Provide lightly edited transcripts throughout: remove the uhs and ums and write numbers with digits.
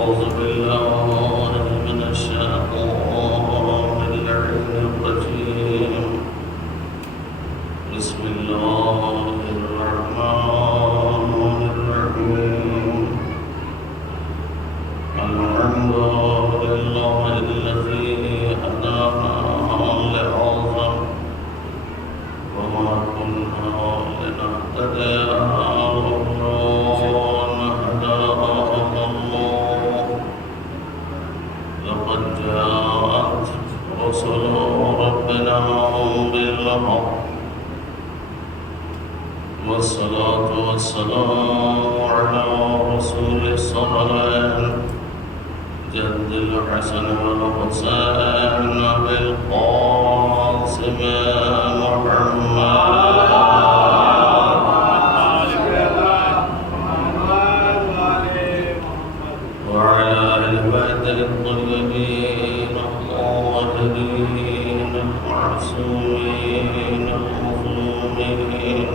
أعوذ بالله من الشيطان الرجيم بسم الله الرحمن الرحيم الحمد لله الذي هدانا لهذا وما كنا لنهتدي رسل ربنا بالحق والصلاة والسلام على رسول الصالحين جد الحسن والحسين بالقاسم محمد وعلى البيت الطيبين الطاهرين المعصومين المظلومين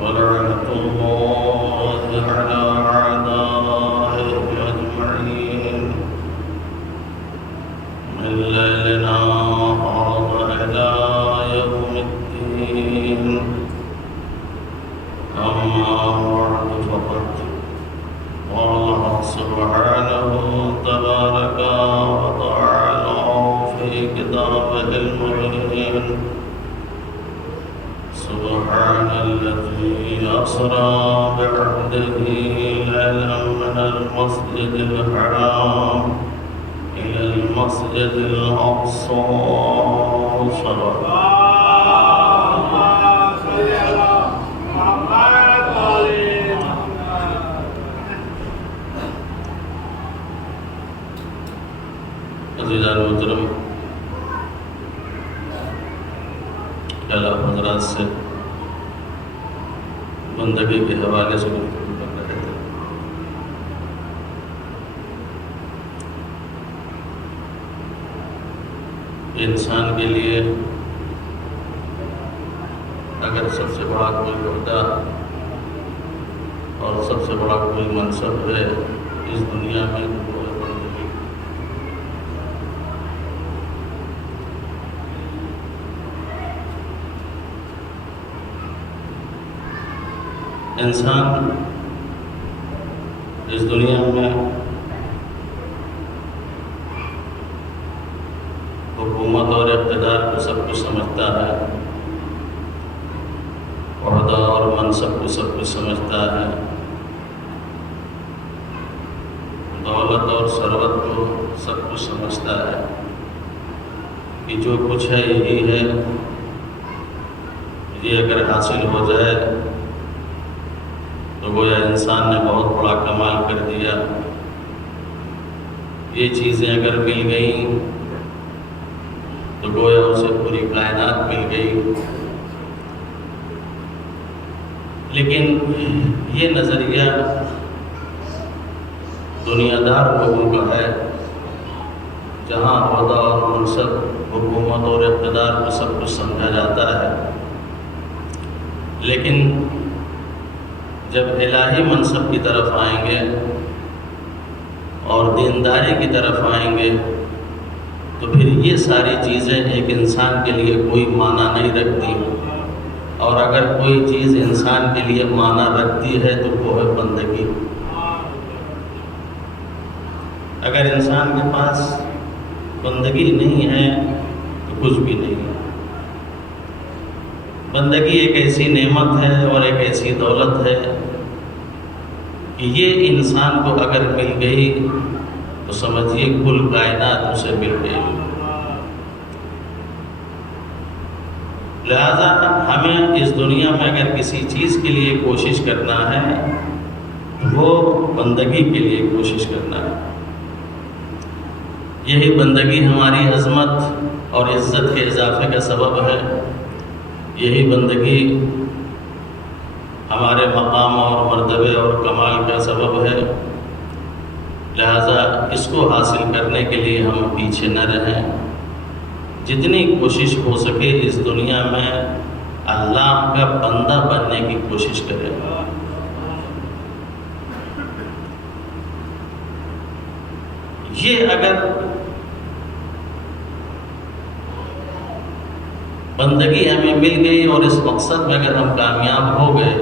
ولعنة الله على أعدائهم أجمعين من ليلنا هذا إلى يوم الدين أما بعد فقد والله سبحانه تبارك وتعالى في كتابه المبين سبحان الذي أسرى بعبده ليلا من المسجد الحرام إلى المسجد الأقصى صلى عزیزان محترم اعلیٰ حضرات سے بندگی کے حوالے سے گفتگو کر رہے تھے۔ انسان کے لیے اگر سب سے بڑا کوئی عہدہ اور سب سے بڑا کوئی منصب ہے اس دنیا میں تو وہ ہے بندگی۔ انسان اس دنیا میں حکومت اور اقتدار کو سب کچھ سمجھتا ہے، عہدہ اور منصب کو سب کچھ سمجھتا ہے، دولت اور ثروت کو سب کچھ سمجھتا ہے کہ جو کچھ ہے یہی ہے، یہ اگر حاصل ہو جائے تو گویا انسان نے بہت بڑا کمال کر دیا۔ یہ چیزیں اگر مل گئیں تو گویا اسے پوری کائنات مل گئی۔ لیکن یہ نظریہ دنیا دار لوگوں کا ہے، جہاں عہدہ اور منصب، حکومت اور اقتدار کو سب کچھ سمجھا جاتا ہے، لیکن جب الہی منصب کی طرف آئیں گے اور دینداری کی طرف آئیں گے تو پھر یہ ساری چیزیں ایک انسان کے لیے کوئی معنی نہیں رکھتی، اور اگر کوئی چیز انسان کے لیے معنی رکھتی ہے تو وہ ہے بندگی۔ اگر انسان کے پاس بندگی نہیں ہے تو کچھ بھی نہیں ہے۔ بندگی ایک ایسی نعمت ہے اور ایک ایسی دولت ہے کہ یہ انسان کو اگر مل گئی تو سمجھیے کل کائنات اسے مل گئی۔ لہذا ہمیں اس دنیا میں اگر کسی چیز کے لیے کوشش کرنا ہے تو وہ بندگی کے لیے کوشش کرنا ہے۔ یہی بندگی ہماری عظمت اور عزت کے اضافے کا سبب ہے، یہی بندگی ہمارے مقام اور مرتبے اور کمال کا سبب ہے۔ لہذا اس کو حاصل کرنے کے لیے ہم پیچھے نہ رہیں، جتنی کوشش ہو سکے اس دنیا میں اللہ کا بندہ بننے کی کوشش کریں۔ یہ اگر بندگی ہمیں مل گئی اور اس مقصد میں اگر ہم کامیاب ہو گئے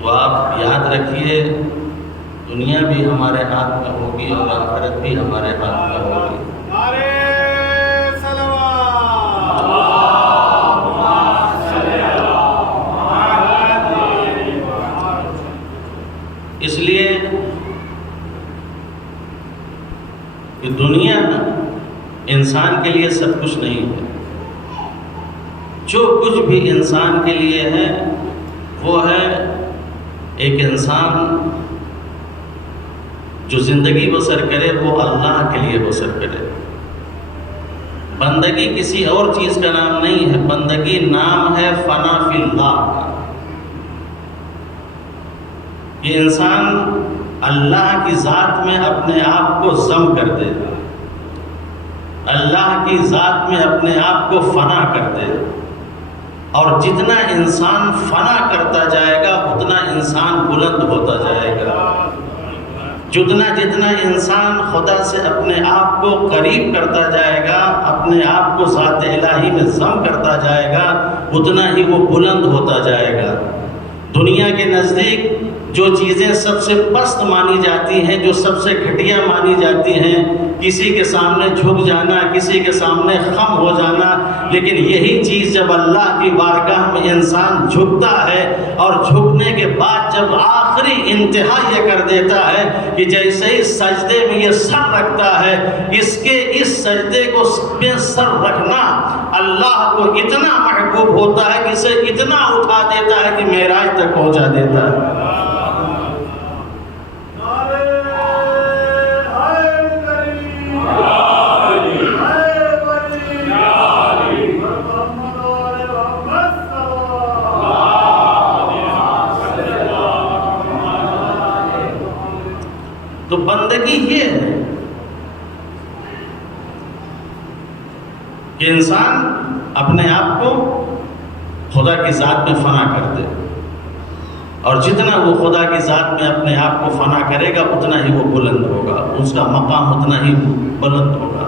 تو آپ یاد رکھیے دنیا بھی ہمارے ہاتھ میں ہوگی اور آخرت بھی ہمارے ہاتھ میں ہوگی۔ اس لیے کہ دنیا انسان کے لیے سب کچھ نہیں ہے، جو کچھ بھی انسان کے لیے ہے وہ ہے ایک انسان جو زندگی بسر کرے وہ اللہ کے لیے بسر کرے۔ بندگی کسی اور چیز کا نام نہیں ہے، بندگی نام ہے فنا فی اللہ کا۔ یہ انسان اللہ کی ذات میں اپنے آپ کو ضم کر دے، اللہ کی ذات میں اپنے آپ کو فنا کر دے، اور جتنا انسان فنا کرتا جائے گا اتنا انسان بلند ہوتا جائے گا۔ جتنا انسان خدا سے اپنے آپ کو قریب کرتا جائے گا، اپنے آپ کو ذات الہی میں ضم کرتا جائے گا، اتنا ہی وہ بلند ہوتا جائے گا۔ دنیا کے نزدیک جو چیزیں سب سے پست مانی جاتی ہیں، جو سب سے گھٹیا مانی جاتی ہیں، کسی کے سامنے جھک جانا، کسی کے سامنے خم ہو جانا، لیکن یہی چیز جب اللہ کی بارگاہ میں انسان جھکتا ہے اور جھکنے کے بعد جب آخری انتہا یہ کر دیتا ہے کہ جیسے ہی سجدے میں یہ سر رکھتا ہے، اس سجدے کو سر رکھنا اللہ کو اتنا محبوب ہوتا ہے کہ اسے اتنا اٹھا دیتا ہے کہ معراج تک پہنچا دیتا ہے۔ تو بندگی یہ ہے کہ انسان اپنے آپ کو خدا کی ذات میں فنا کر دے، اور جتنا وہ خدا کی ذات میں اپنے آپ کو فنا کرے گا اتنا ہی وہ بلند ہوگا، اس کا مقام اتنا ہی بلند ہوگا،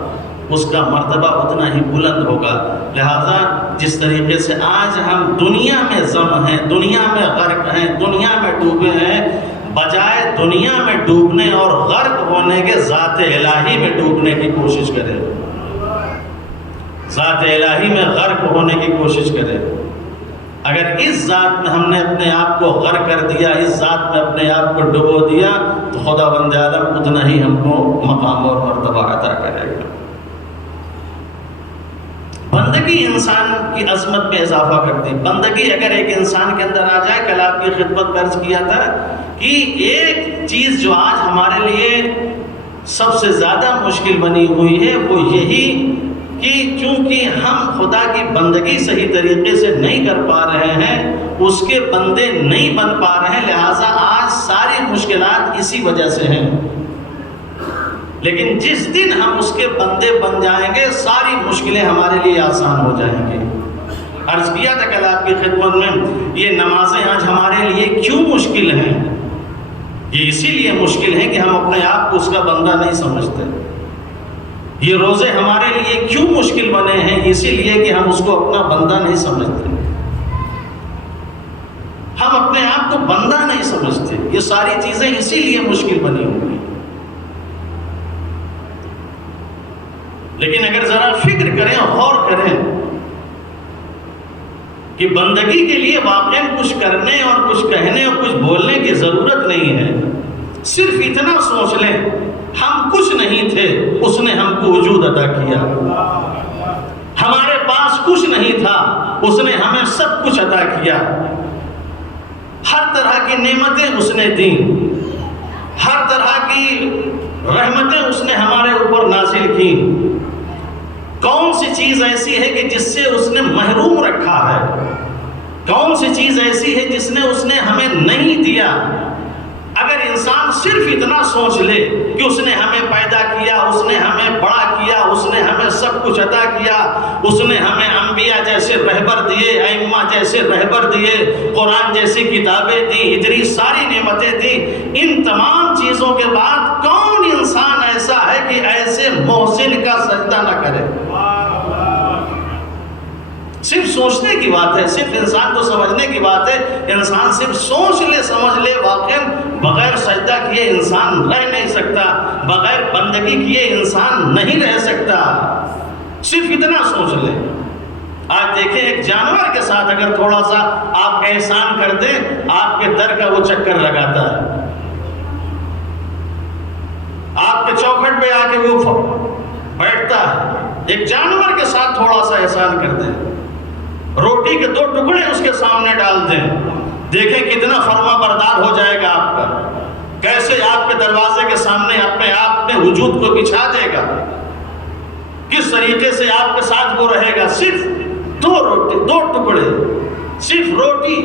اس کا مرتبہ اتنا ہی بلند ہوگا۔ لہذا جس طریقے سے آج ہم دنیا میں ضم ہیں، دنیا میں غرق ہیں، دنیا میں ڈوبے ہیں، بجائے دنیا میں ڈوبنے اور غرق ہونے کے ذات الہی میں ڈوبنے کی کوشش کریں، ذات الہی میں غرق ہونے کی کوشش کریں۔ اگر اس ذات میں ہم نے اپنے آپ کو غرق کر دیا، اس ذات میں اپنے آپ کو ڈبو دیا، تو خدا بند عالم اتنا ہی ہم کو مقام اور مرتبہ عطا کرے گا۔ بندگی انسان کی عظمت میں اضافہ کرتی۔ بندگی اگر ایک انسان کے اندر آ جائے، کل آپ کی خدمت میں عرض کیا تھا کہ ایک چیز جو آج ہمارے لیے سب سے زیادہ مشکل بنی ہوئی ہے وہ یہی کہ چونکہ ہم خدا کی بندگی صحیح طریقے سے نہیں کر پا رہے ہیں، اس کے بندے نہیں بن پا رہے ہیں، لہٰذا آج ساری مشکلات اسی وجہ سے ہیں۔ لیکن جس دن ہم اس کے بندے بن جائیں گے ساری مشکلیں ہمارے لیے آسان ہو جائیں گی۔ عرض کیا تھا کل آپ کی خدمت میں، یہ نمازیں آج ہمارے لیے کیوں مشکل ہیں؟ یہ اسی لیے مشکل ہے کہ ہم اپنے آپ کو اس کا بندہ نہیں سمجھتے۔ یہ روزے ہمارے لیے کیوں مشکل بنے ہیں؟ اسی لیے کہ ہم اس کو اپنا بندہ نہیں سمجھتے، ہم اپنے آپ کو بندہ نہیں سمجھتے۔ یہ ساری چیزیں اسی لیے مشکل بنی ہوئی۔ لیکن اگر ذرا فکر کریں، غور کریں کہ بندگی کے لیے واقعاً کچھ کرنے اور کچھ کہنے اور کچھ بولنے کی ضرورت نہیں ہے، صرف اتنا سوچ لیں ہم کچھ نہیں تھے، اس نے ہم کو وجود عطا کیا۔ ہمارے پاس کچھ نہیں تھا، اس نے ہمیں سب کچھ عطا کیا۔ ہر طرح کی نعمتیں اس نے دیں، ہر طرح کی رحمتیں اس نے ہمارے اوپر نازل کی۔ کون سی چیز ایسی ہے کہ جس سے اس نے محروم رکھا ہے؟ کون سی چیز ایسی ہے جس نے اس نے ہمیں نہیں دیا؟ اگر انسان صرف اتنا سوچ لے کہ اس نے ہمیں پیدا کیا، اس نے ہمیں بڑا کیا، اس نے ہمیں سب کچھ عطا کیا، اس نے ہمیں انبیاء جیسے رہبر دیے، ائمہ جیسے رہبر دیے، قرآن جیسی کتابیں دی، اتنی ساری نعمتیں دی، ان تمام چیزوں کے بعد کون انسان کوئی ایسے محسن کا سجدہ نہ کرے۔ صرف سوچنے کی بات ہے، صرف انسان کو سمجھنے کی بات ہے۔ انسان صرف سوچ لے، سمجھ لے، واقعاً بغیر سجدہ کیے انسان رہ نہیں سکتا، بغیر بندگی کیے انسان نہیں رہ سکتا۔ صرف اتنا سوچ لے۔ آج دیکھیں ایک جانور کے ساتھ اگر تھوڑا سا آپ احسان کر دیں، آپ کے در کا وہ چکر لگاتا ہے، آپ کے چوکھٹ پہ آ کے وہ بیٹھتا ہے۔ ایک جانور کے ساتھ تھوڑا سا احسان کر دیں، روٹی کے 2 ٹکڑے اس کے سامنے ڈال دیں، دیکھیں کتنا فرما بردار ہو جائے گا آپ کا، کیسے آپ کے دروازے کے سامنے اپنے آپ میں وجود کو بچھا دے گا، کس طریقے سے آپ کے ساتھ وہ رہے گا۔ صرف 2 ٹکڑے، صرف روٹی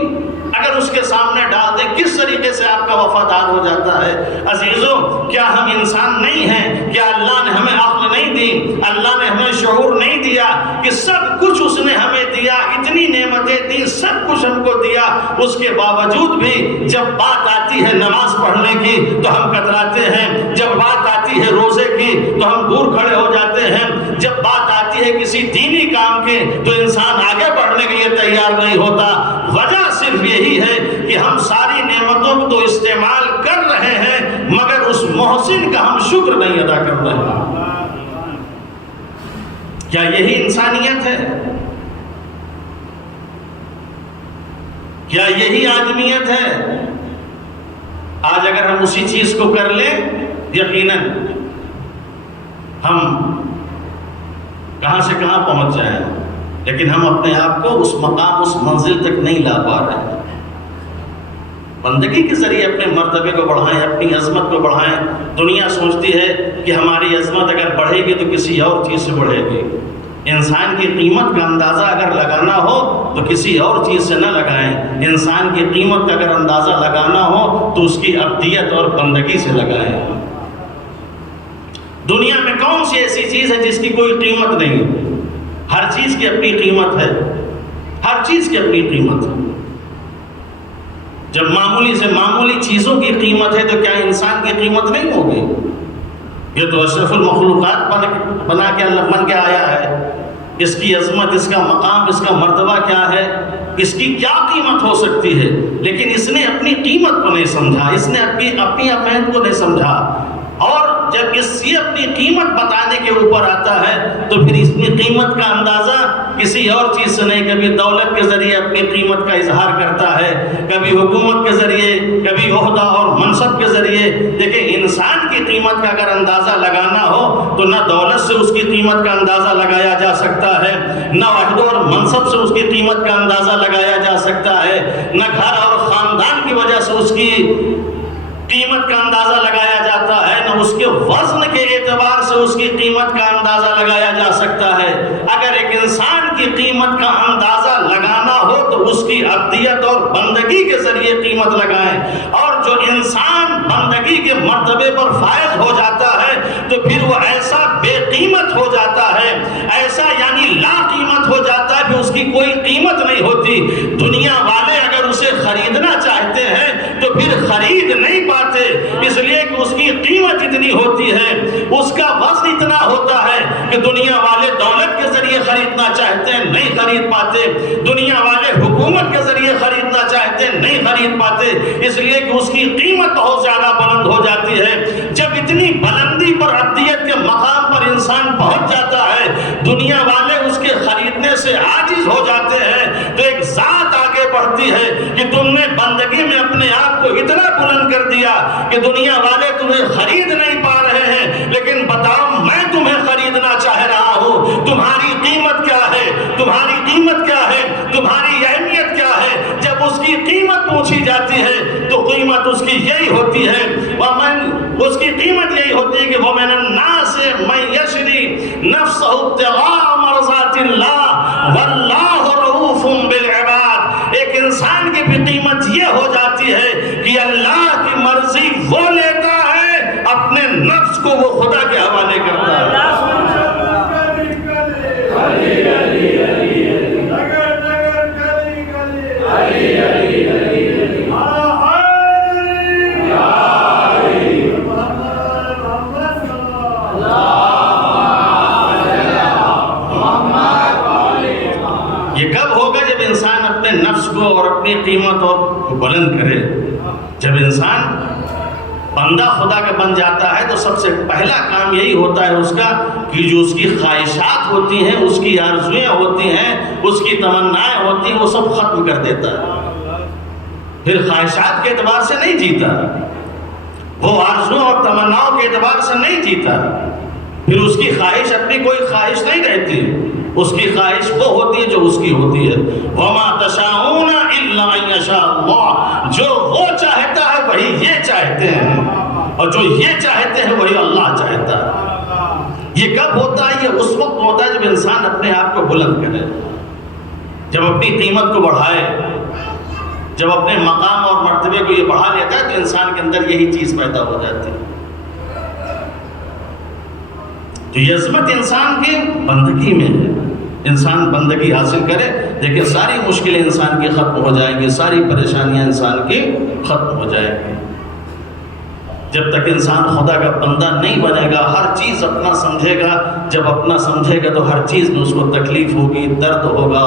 اگر اس کے سامنے ڈال دیں، کس طریقے سے آپ کا وفادار ہو جاتا ہے۔ عزیزوں، کیا ہم انسان نہیں ہیں؟ کیا اللہ نے ہمیں عقل نہیں دی؟ اللہ نے ہمیں شعور نہیں دیا کہ سب کچھ اس نے ہمیں دیا، اتنی نعمتیں دی، سب کچھ ہم کو دیا، اس کے باوجود بھی جب بات آتی ہے نماز پڑھنے کی تو ہم کتراتے ہیں، جب بات آتی ہے روزے کی تو ہم دور کھڑے ہو جاتے ہیں، جب بات آتی ہے کسی دینی کام کے تو انسان آگے بڑھنے کے لیے تیار نہیں ہوتا۔ وجہ صرف یہی ہے کہ ہم ساری نعمتوں کو تو استعمال کر رہے ہیں مگر اس محسن کا ہم شکر نہیں ادا کر رہے ہیں۔ کیا یہی انسانیت ہے؟ کیا یہی آدمیت ہے؟ آج اگر ہم اسی چیز کو کر لیں، یقیناً ہم کہاں سے کہاں پہنچ جائیں، لیکن ہم اپنے آپ کو اس مقام، اس منزل تک نہیں لا پا رہے ہیں۔ بندگی کے ذریعے اپنے مرتبے کو بڑھائیں، اپنی عظمت کو بڑھائیں۔ دنیا سوچتی ہے کہ ہماری عظمت اگر بڑھے گی تو کسی اور چیز سے بڑھے گی۔ انسان کی قیمت کا اندازہ اگر لگانا ہو تو کسی اور چیز سے نہ لگائیں، انسان کی قیمت کا اگر اندازہ لگانا ہو تو اس کی ابدیت اور بندگی سے لگائیں۔ دنیا میں کون سی ایسی چیز ہے جس کی کوئی قیمت نہیں؟ ہر چیز کی اپنی قیمت ہے، ہر چیز کی اپنی قیمت ہے۔ جب معمولی سے معمولی چیزوں کی قیمت ہے تو کیا انسان کی قیمت نہیں ہوگی؟ یہ تو اشرف المخلوقات بنا کے اللہ بن کے آیا ہے، اس کی عظمت، اس کا مقام، اس کا مرتبہ کیا ہے، اس کی کیا قیمت ہو سکتی ہے، لیکن اس نے اپنی قیمت کو نہیں سمجھا، اس نے اپنی اہمیت کو نہیں سمجھا۔ اور جب اس سے اپنی قیمت بتانے کے اوپر آتا ہے تو پھر اس کی قیمت کا اندازہ کسی اور چیز سے نہیں، کبھی دولت کے ذریعے اپنی قیمت کا اظہار کرتا ہے، کبھی حکومت کے ذریعے، کبھی عہدہ اور منصب کے ذریعے۔ دیکھیں، انسان کی قیمت کا اگر اندازہ لگانا ہو تو نہ دولت سے اس کی قیمت کا اندازہ لگایا جا سکتا ہے، نہ عہدہ اور منصب سے اس کی قیمت کا اندازہ لگایا جا سکتا ہے، نہ گھر اور خاندان کی وجہ سے اس کی قیمت کا اندازہ لگایا جاتا ہے، نہ اس کے وزن کے اعتبار سے اس کی قیمت کا اندازہ لگایا جا سکتا ہے۔ اگر ایک انسان کی قیمت کا اندازہ لگانا ہو تو اس کی ابدیت اور بندگی کے ذریعے قیمت لگائیں، اور جو انسان بندگی کے مرتبے پر فائز ہو جاتا ہے تو پھر وہ ایسا بے قیمت ہو جاتا ہے، ایسا یعنی لا قیمت ہو جاتا ہے کہ اس کی کوئی قیمت نہیں ہوتی۔ دنیا والے اگر اسے خریدنا چاہتے ہیں تو پھر خرید نہیں پاتے، اس لیے کہ اس کی قیمت اتنی ہوتی ہے، اس کا وزن اتنا ہوتا ہے کہ دنیا والے دولت کے ذریعے خریدنا چاہتے ہیں، نہیں خرید پاتے، دنیا والے حکومت کے ذریعے خریدنا چاہتے ہیں، نہیں خرید پاتے، اس لیے کہ اس کی قیمت بہت زیادہ بلند ہو جاتی ہے۔ جب اتنی بلندی پر، ابدیت کے مقام پر انسان پہنچ جاتا ہے، دنیا والے اس کے خریدنے سے عاجز ہو جاتے ہیں، تو ایک ذات آگے بڑھتی ہے کہ تم نے بندگی میں اپنے آپ کو اتنا بلند کر دیا کہ دنیا والے تمہیں خرید نہیں پا رہے ہیں، لیکن بتاؤ میں تمہیں خریدنا چاہ رہا ہوں، تمہاری قیمت کیا ہے، تمہاری قیمت کیا ہے، تمہاری اہمیت کیا ہے۔ جب اس کی قیمت پوچھی جاتی ہے تو قیمت اس کی یہی ہوتی ہے، اس کی قیمت یہی ہوتی ہے کہ وَمِنَ النَّاسِ مَن يَشْرِي نَفْسَهُ ابْتِغَاءَ مَرْضَاتِ اللَّهِ وَاللَّهُ رَءُوفٌ بِالْعِبَادِ۔ ایک انسان کی بھی قیمت یہ ہو جاتی ہے کہ اللہ کی مرضی وہ لیتا ہے، اپنے نفس کو وہ خدا کے حوالے کرتا ہے۔ اللہ بندہ خدا کا بن جاتا ہے تو سب سے پہلا کام یہی ہوتا ہے اس کا کہ جو اس کی خواہشات ہوتی ہیں، اس کی آرزویں ہوتی ہیں، اس کی تمنائیں ہوتی ہیں، وہ سب ختم کر دیتا ہے۔ پھر خواہشات کے اعتبار سے نہیں جیتا، وہ آرزوؤں اور تمناؤں کے اعتبار سے نہیں جیتا، پھر اس کی خواہش اپنی کوئی خواہش نہیں رہتی، اس کی خواہش وہ ہوتی ہے جو اس کی ہوتی ہے۔ وَمَا تَشَاءُونَ إِلَّا أَن يَشَاءَ اللَّهُ، جو وہ چاہتا ہے وہی یہ چاہتے ہیں، اور جو یہ چاہتے ہیں وہی اللہ چاہتا ہے۔ یہ کب ہوتا ہے؟ یہ اس وقت ہوتا ہے جب انسان اپنے آپ کو بلند کرے، جب اپنی قیمت کو بڑھائے، جب اپنے مقام اور مرتبے کو یہ بڑھا لیتا ہے تو انسان کے اندر یہی چیز پیدا ہو جاتی ہے۔ تو یہ عظمت انسان کی بندگی میں ہے، انسان بندگی حاصل کرے، دیکھیں ساری مشکلیں انسان کی ختم ہو جائیں گی، ساری پریشانیاں انسان کی ختم ہو جائیں گی۔ جب تک انسان خدا کا بندہ نہیں بنے گا، ہر چیز اپنا سمجھے گا، جب اپنا سمجھے گا تو ہر چیز میں اس کو تکلیف ہوگی، درد ہوگا،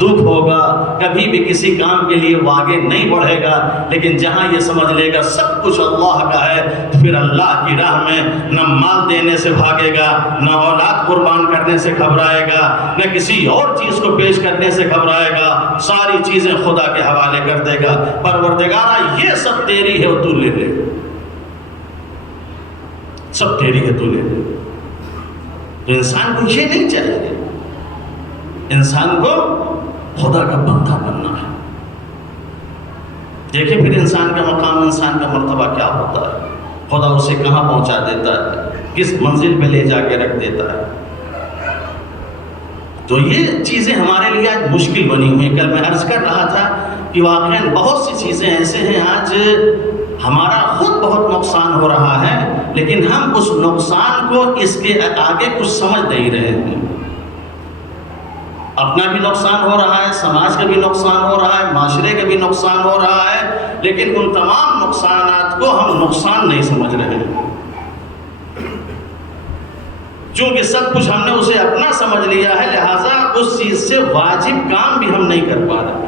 دکھ ہوگا، کبھی بھی کسی کام کے لیے وہ آگے نہیں بڑھے گا۔ لیکن جہاں یہ سمجھ لے گا سب کچھ اللہ کا ہے، پھر اللہ کی راہ میں نہ مال دینے سے بھاگے گا، نہ اولاد قربان کرنے سے گھبرائے گا، نہ کسی اور چیز کو پیش کرنے سے گھبرائے گا، ساری چیزیں خدا کے حوالے کر دے گا۔ پروردگارا یہ سب تیری ہے، تو لے لے، سب تیری ہے، تو لے لے۔ تو انسان کو یہ نہیں چاہیے، انسان کو خدا کا بندہ بننا ہے۔ دیکھیں پھر انسان کا مقام، انسان کا مرتبہ کیا ہوتا ہے، خدا اسے کہاں پہنچا دیتا ہے، کس منزل پہ لے جا کے رکھ دیتا ہے۔ تو یہ چیزیں ہمارے لیے آج مشکل بنی ہوئی ہیں۔ کل میں عرض کر رہا تھا کہ واقعاً بہت سی چیزیں ایسے ہیں آج ہمارا خود بہت نقصان ہو رہا ہے، لیکن ہم اس نقصان کو اس کے آگے کچھ سمجھ نہیں رہے ہیں۔ اپنا بھی نقصان ہو رہا ہے، سماج کا بھی نقصان ہو رہا ہے، معاشرے کا بھی نقصان ہو رہا ہے، لیکن ان تمام نقصانات کو ہم نقصان نہیں سمجھ رہے ہیں، چونکہ سب کچھ ہم نے اسے اپنا سمجھ لیا ہے، لہٰذا اس چیز سے واجب کام بھی ہم نہیں کر پا رہے،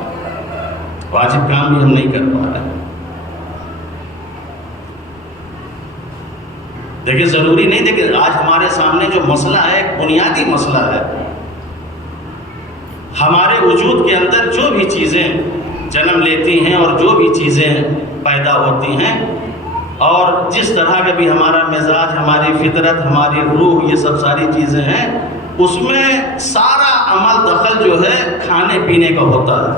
واجب کام بھی ہم نہیں کر پا رہے۔ دیکھیں ضروری نہیں، دیکھیں آج ہمارے سامنے جو مسئلہ ہے ایک بنیادی مسئلہ ہے، ہمارے وجود کے اندر جو بھی چیزیں جنم لیتی ہیں اور جو بھی چیزیں پیدا ہوتی ہیں اور جس طرح کا بھی ہمارا مزاج، ہماری فطرت، ہماری روح، یہ سب ساری چیزیں ہیں، اس میں سارا عمل دخل جو ہے کھانے پینے کا ہوتا ہے۔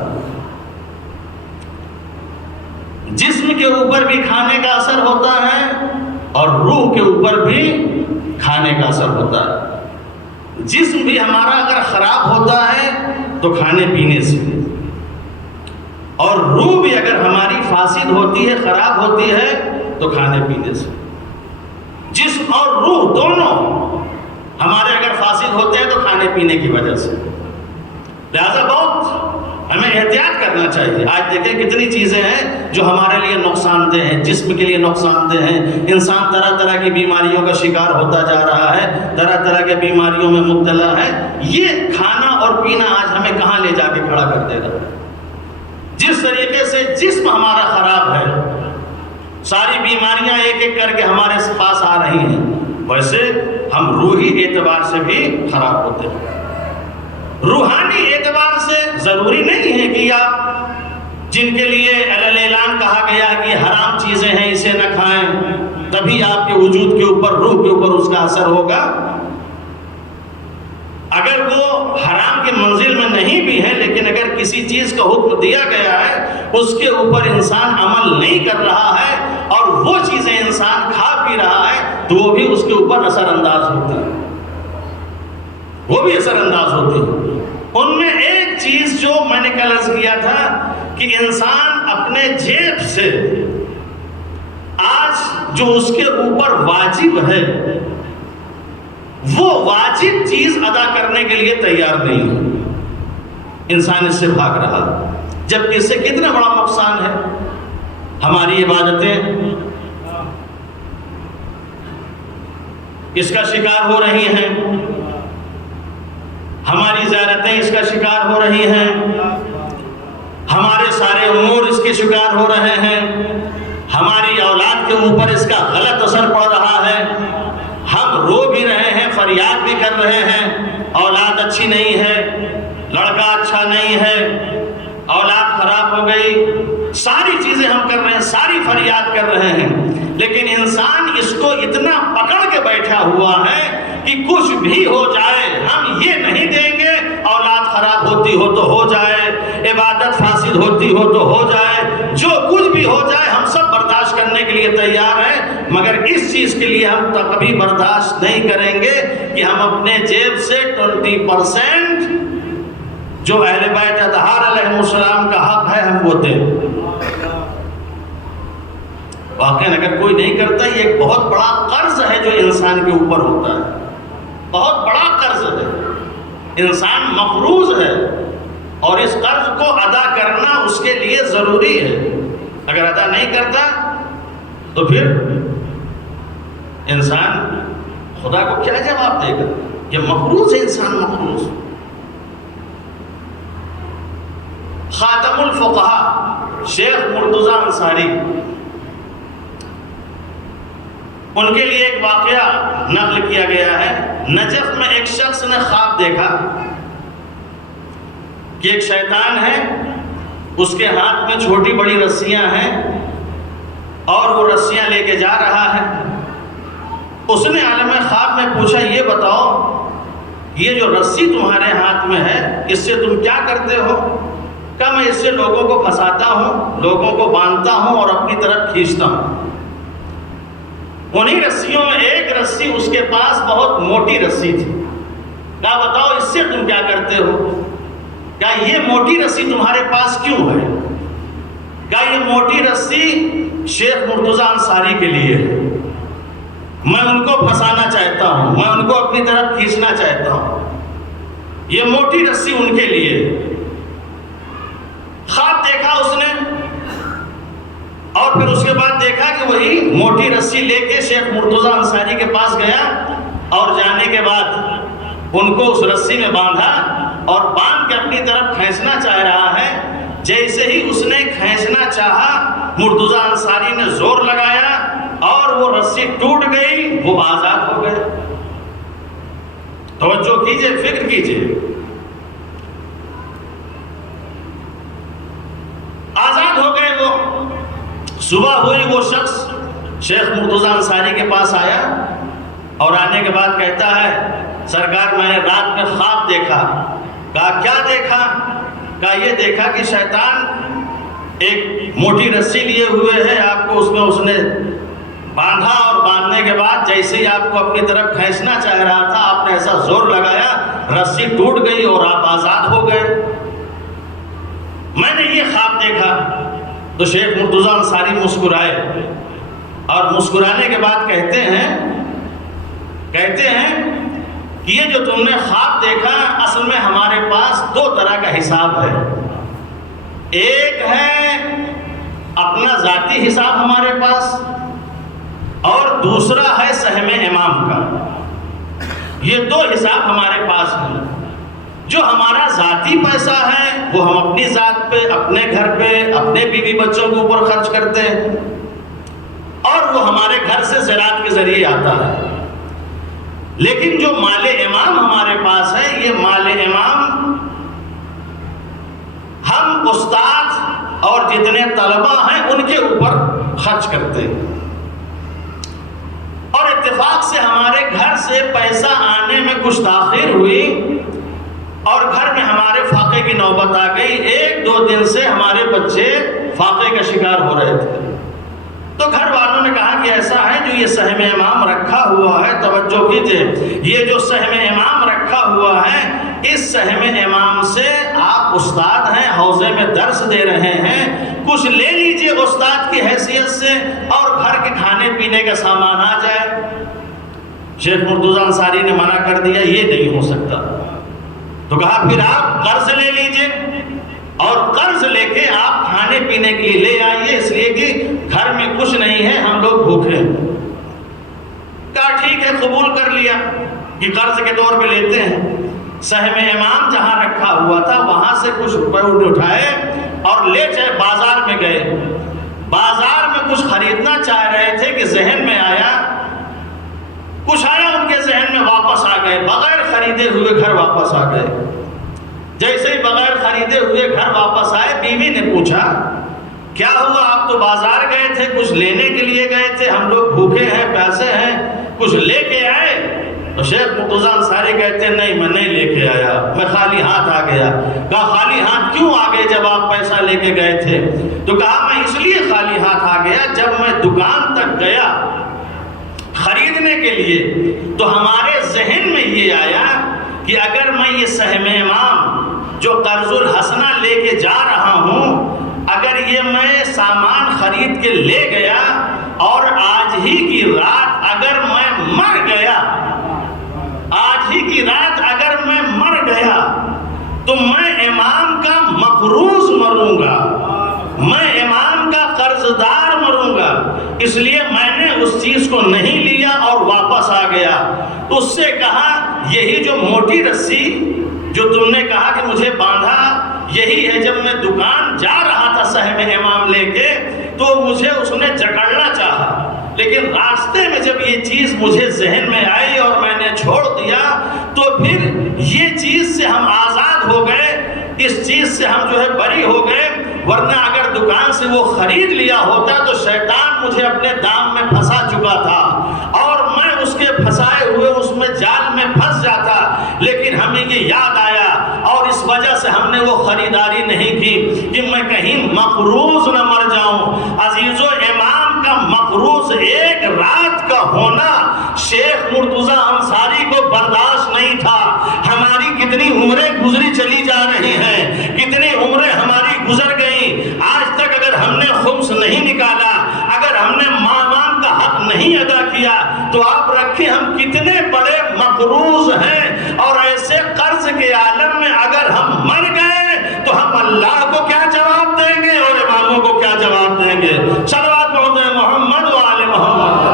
جسم کے اوپر بھی کھانے کا اثر ہوتا ہے اور روح کے اوپر بھی کھانے کا اثر ہوتا ہے۔ جسم بھی ہمارا اگر خراب ہوتا ہے تو کھانے پینے سے، اور روح بھی اگر ہماری فاسد ہوتی ہے، خراب ہوتی ہے تو کھانے پینے سے۔ جسم اور روح دونوں ہمارے اگر فاسد ہوتے ہیں تو کھانے پینے کی وجہ سے۔ لہذا بہت ہمیں احتیاط کرنا چاہیے۔ آج دیکھیں کتنی چیزیں ہیں جو ہمارے لیے نقصان دہ ہیں، جسم کے لیے نقصان دہ ہیں۔ انسان طرح طرح کی بیماریوں کا شکار ہوتا جا رہا ہے، طرح طرح کے بیماریوں میں مبتلا ہے۔ یہ کھانا اور پینا آج ہمیں کہاں لے جا کے کھڑا کر دے رہا ہے۔ جس طریقے سے جسم ہمارا خراب ہے، ساری بیماریاں ایک ایک کر کے ہمارے پاس آ رہی ہیں، ویسے ہم روحی اعتبار سے بھی خراب ہوتے ہیں۔ روحانی اعتبار سے ضروری نہیں ہے کہ آپ جن کے لیے اعلان کہا گیا کہ حرام چیزیں ہیں اسے نہ کھائیں تبھی آپ کے وجود کے اوپر، روح کے اوپر اس کا اثر ہوگا۔ اگر وہ حرام کی منزل میں نہیں بھی ہے، لیکن اگر کسی چیز کا حکم دیا گیا ہے، اس کے اوپر انسان عمل نہیں کر رہا ہے اور وہ چیزیں انسان کھا پی رہا ہے تو وہ بھی اس کے اوپر اثر انداز ہوتی ہے، وہ بھی اثر انداز ہوتی ہے۔ ان میں ایک چیز جو میں نے کل عرض کیا تھا کہ انسان اپنے جیب سے آج جو اس کے اوپر واجب ہے وہ واجب چیز ادا کرنے کے لیے تیار نہیں ہے، انسان اس سے بھاگ رہا، جبکہ اس سے کتنا بڑا نقصان ہے۔ ہماری عبادتیں اس کا شکار ہو رہی ہیں، ہماری زیارتیں اس کا شکار ہو رہی ہیں، ہمارے سارے امور اس کے شکار ہو رہے ہیں، ہماری اولاد کے اوپر اس کا غلط اثر پڑ رہا ہے، ہم رو بھی رہے ہیں، فریاد بھی کر رہے ہیں، اولاد اچھی نہیں ہے، لڑکا اچھا نہیں ہے، اولاد خراب ہو گئی، ساری چیزیں ہم کر رہے ہیں، ساری فریاد کر رہے ہیں، لیکن انسان اس کو اتنا پکڑ کے بیٹھا ہوا ہے کہ کچھ بھی ہو جائے ہم یہ نہیں دیں گے، اولاد خراب ہوتی ہو تو ہو جائے، عبادت فاسد ہوتی ہو تو ہو جائے، جو کچھ بھی ہو جائے ہم سب برداشت کرنے کے لیے تیار ہیں، مگر اس چیز کے لیے ہم کبھی برداشت نہیں کریں گے کہ ہم اپنے جیب سے 20% جو اہل بیت اطہار علیہ السلام کا حق ہے ہم وہ دیں۔ واقعاً اگر کوئی نہیں کرتا، یہ ایک بہت بڑا قرض ہے جو انسان کے اوپر ہوتا ہے، بہت بڑا قرض ہے، انسان مقروض ہے، اور اس قرض کو ادا کرنا اس کے لیے ضروری ہے۔ اگر ادا نہیں کرتا تو پھر انسان خدا کو کیا جواب دے گا؟ یہ مقروض ہے، انسان مقروض۔ خاتم الفقہاء شیخ مرتضیٰ انصاری، ان کے لیے ایک واقعہ نقل کیا گیا ہے۔ نجف میں ایک شخص نے خواب دیکھا کہ ایک شیطان ہے، اس کے ہاتھ میں چھوٹی بڑی رسیاں ہیں اور وہ رسیاں لے کے جا رہا ہے۔ اس نے عالم خواب میں پوچھا، یہ بتاؤ یہ جو رسی تمہارے ہاتھ میں ہے اس سے تم کیا کرتے ہو؟ کہا میں اس سے لوگوں کو پھنساتا ہوں، لوگوں کو باندھتا ہوں اور اپنی طرف کھینچتا ہوں۔ انہی رسیوں میں ایک رسی اس کے پاس بہت موٹی رسی تھی۔ کہا بتاؤ اس سے تم کیا کرتے ہو؟ کہا یہ موٹی رسی تمہارے پاس کیوں ہے؟ کہا یہ موٹی رسی شیخ مرتضیٰ انصاری کے لیے ہے، میں ان کو پھنسانا چاہتا ہوں، میں ان کو اپنی طرف کھینچنا چاہتا ہوں، یہ موٹی رسی ان کے لیے۔ خواب دیکھا اس نے، اور پھر اس کے بعد دیکھا کہ وہی موٹی رسی لے کے شیخ مرتضیٰ انصاری کے پاس گیا، اور جانے کے بعد ان کو اس رسی میں باندھا اور باندھ کے اپنی طرف کھینچنا چاہ رہا ہے۔ جیسے ہی اس نے کھینچنا چاہا، مرتضیٰ انصاری نے زور لگایا اور وہ رسی ٹوٹ گئی، وہ آزاد ہو گئے۔ توجہ کیجئے، فکر کیجئے، آزاد ہو گئے وہ۔ صبح ہوئی، وہ شخص شیخ مرتضیٰ انصاری کے پاس آیا اور آنے کے بعد کہتا ہے، سرکار میں نے رات میں خواب دیکھا۔ کہا کیا دیکھا؟ کہا یہ دیکھا کہ شیطان ایک موٹی رسی لیے ہوئے ہے، آپ کو اس نے باندھا، اور باندھنے کے بعد جیسے ہی آپ کو اپنی طرف کھینچنا چاہ رہا تھا، آپ نے ایسا زور لگایا، رسی ٹوٹ گئی اور آپ آزاد ہو گئے۔ میں نے یہ خواب دیکھا۔ تو شیخ مرتضیٰ انصاری مسکرائے، اور مسکرانے کے بعد کہتے ہیں کہ یہ جو تم نے خواب دیکھا، اصل میں ہمارے پاس دو طرح کا حساب ہے۔ ایک ہے اپنا ذاتی حساب ہمارے پاس، اور دوسرا ہے سہم امام کا۔ یہ دو حساب ہمارے پاس ہیں۔ جو ہمارا ذاتی پیسہ ہے وہ ہم اپنی ذات پہ، اپنے گھر پہ، اپنے بیوی بچوں کے اوپر خرچ کرتے ہیں، اور وہ ہمارے گھر سے زراعت کے ذریعے آتا ہے۔ لیکن جو مال امام ہمارے پاس ہے، یہ مال امام ہم استاد اور جتنے طلبہ ہیں ان کے اوپر خرچ کرتے ہیں، اور اتفاق سے ہمارے گھر سے پیسہ آنے میں کچھ تاخیر ہوئی اور گھر میں ہمارے فاقے کی نوبت آ گئی۔ 1-2 دن سے ہمارے بچے فاقے کا شکار ہو رہے تھے۔ تو گھر والوں نے کہا کہ ایسا ہے جو یہ سہم امام رکھا ہوا ہے، توجہ کیجئے، یہ جو سہم امام رکھا ہوا ہے، اس سہم امام سے آپ استاد ہیں، حوزے میں درس دے رہے ہیں، کچھ لے لیجئے استاد کی حیثیت سے، اور گھر کے کھانے پینے کا سامان آ جائے۔ شیخ مرتضیٰ انصاری نے منع کر دیا، یہ نہیں ہو سکتا۔ تو کہا پھر آپ قرض لے لیجئے، اور قرض لے کے آپ کھانے پینے کے لیے لے آئیے، اس لیے کہ گھر میں کچھ نہیں ہے، ہم لوگ بھوکے ہیں۔ کہا ٹھیک ہے، قبول کر لیا کہ قرض کے طور پہ لیتے ہیں۔ سہم امام جہاں رکھا ہوا تھا وہاں سے کچھ روپے اٹھائے اور لے چلے، بازار میں گئے۔ بازار میں کچھ خریدنا چاہ رہے تھے کہ ذہن میں آیا، کچھ آیا ان کے ذہن میں، واپس آ گئے، بغیر خریدے ہوئے گھر واپس آ گئے۔ جیسے ہی بغیر خریدے ہوئے گھر واپس آئے، بیوی نے پوچھا کیا ہوا، آپ تو بازار گئے تھے، کچھ لینے کے لیے گئے تھے، ہم لوگ بھوکے ہیں، پیسے ہیں، کچھ لے کے آئے؟ تو شیخ مرتضی انصاری کہتے ہیں نہیں، میں نہیں لے کے آیا، میں خالی ہاتھ آ گیا۔ کہا خالی ہاتھ کیوں آ گئے جب آپ پیسہ لے کے گئے تھے؟ تو کہا میں اس لیے خالی ہاتھ آ گیا، جب میں دکان تک گیا خریدنے کے لیے تو ہمارے ذہن میں یہ آیا کہ اگر میں یہ سہم امام جو قرض الحسنہ لے کے جا رہا ہوں، اگر یہ میں سامان خرید کے لے گیا اور آج ہی کی رات اگر میں مر گیا، آج ہی کی رات اگر میں مر گیا تو میں امام کا مقروض مروں گا، میں امام کا قرض دار مروں گا، اس لیے میں نے اس چیز کو نہیں لیا اور واپس آ گیا۔ اس سے کہا یہی جو موٹی رسی جو تم نے کہا کہ مجھے باندھا، یہی ہے جب میں دکان جا رہا تھا سہم امام لے کے تو مجھے اس نے جکڑنا چاہا، لیکن راستے میں جب یہ چیز مجھے ذہن میں آئی اور میں نے چھوڑ دیا تو پھر یہ چیز سے ہم آزاد ہو گئے، اس چیز سے ہم جو ہے بری ہو گئے، ورنہ اگر دکان سے وہ خرید لیا ہوتا تو شیطان مجھے اپنے دام میں پھنسا چکا تھا اور میں اس کے پھنسائے ہوئے اس میں جال میں پھنس جاتا، لیکن ہمیں یہ یاد آیا اور اس وجہ سے ہم نے وہ خریداری نہیں کی کہ میں کہیں مقروض نہ مر جاؤں۔ عزیزو، امام کا مقروض ایک رات کا ہونا شیخ مرتضی انصاری کو برداشت نہیں تھا۔ ہماری کتنی عمریں گزری چلی جا رہی ہیں، کتنی عمریں ہماری گزر گئیں، آج تک اگر ہم نے خمس نہیں نکالا، اگر ہم نے مامان کا حق نہیں ادا کیا تو آپ رکھیں ہم کتنے بڑے مقروض ہیں، اور ایسے قرض کے عالم میں اگر ہم مر گئے تو ہم اللہ کو کیا جواب دیں گے اور اماموں کو کیا جواب دیں گے؟ صلوات پڑھتے ہیں محمد و آل محمد۔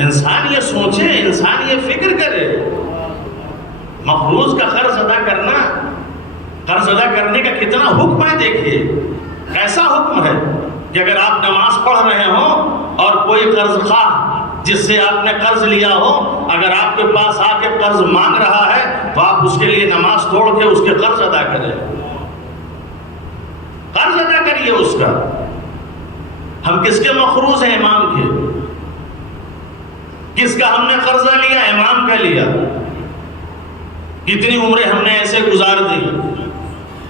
انسان یہ سوچے، انسان یہ فکر کرے، مقروض کا قرض ادا کرنا، قرض ادا کرنے کا کتنا حکم ہے، دیکھیے کیسا حکم ہے کہ اگر آپ نماز پڑھ رہے ہوں اور کوئی قرض خواہ جس سے آپ نے قرض لیا ہو اگر آپ کے پاس آ کے قرض مانگ رہا ہے تو آپ اس کے لیے نماز توڑ کے اس کے قرض ادا کریں، قرض ادا کریے اس کا۔ ہم کس کے مقروض ہیں؟ امام کے۔ کس کا ہم نے قرضہ لیا؟ امام کا لیا۔ کتنی عمریں ہم نے ایسے گزار دی،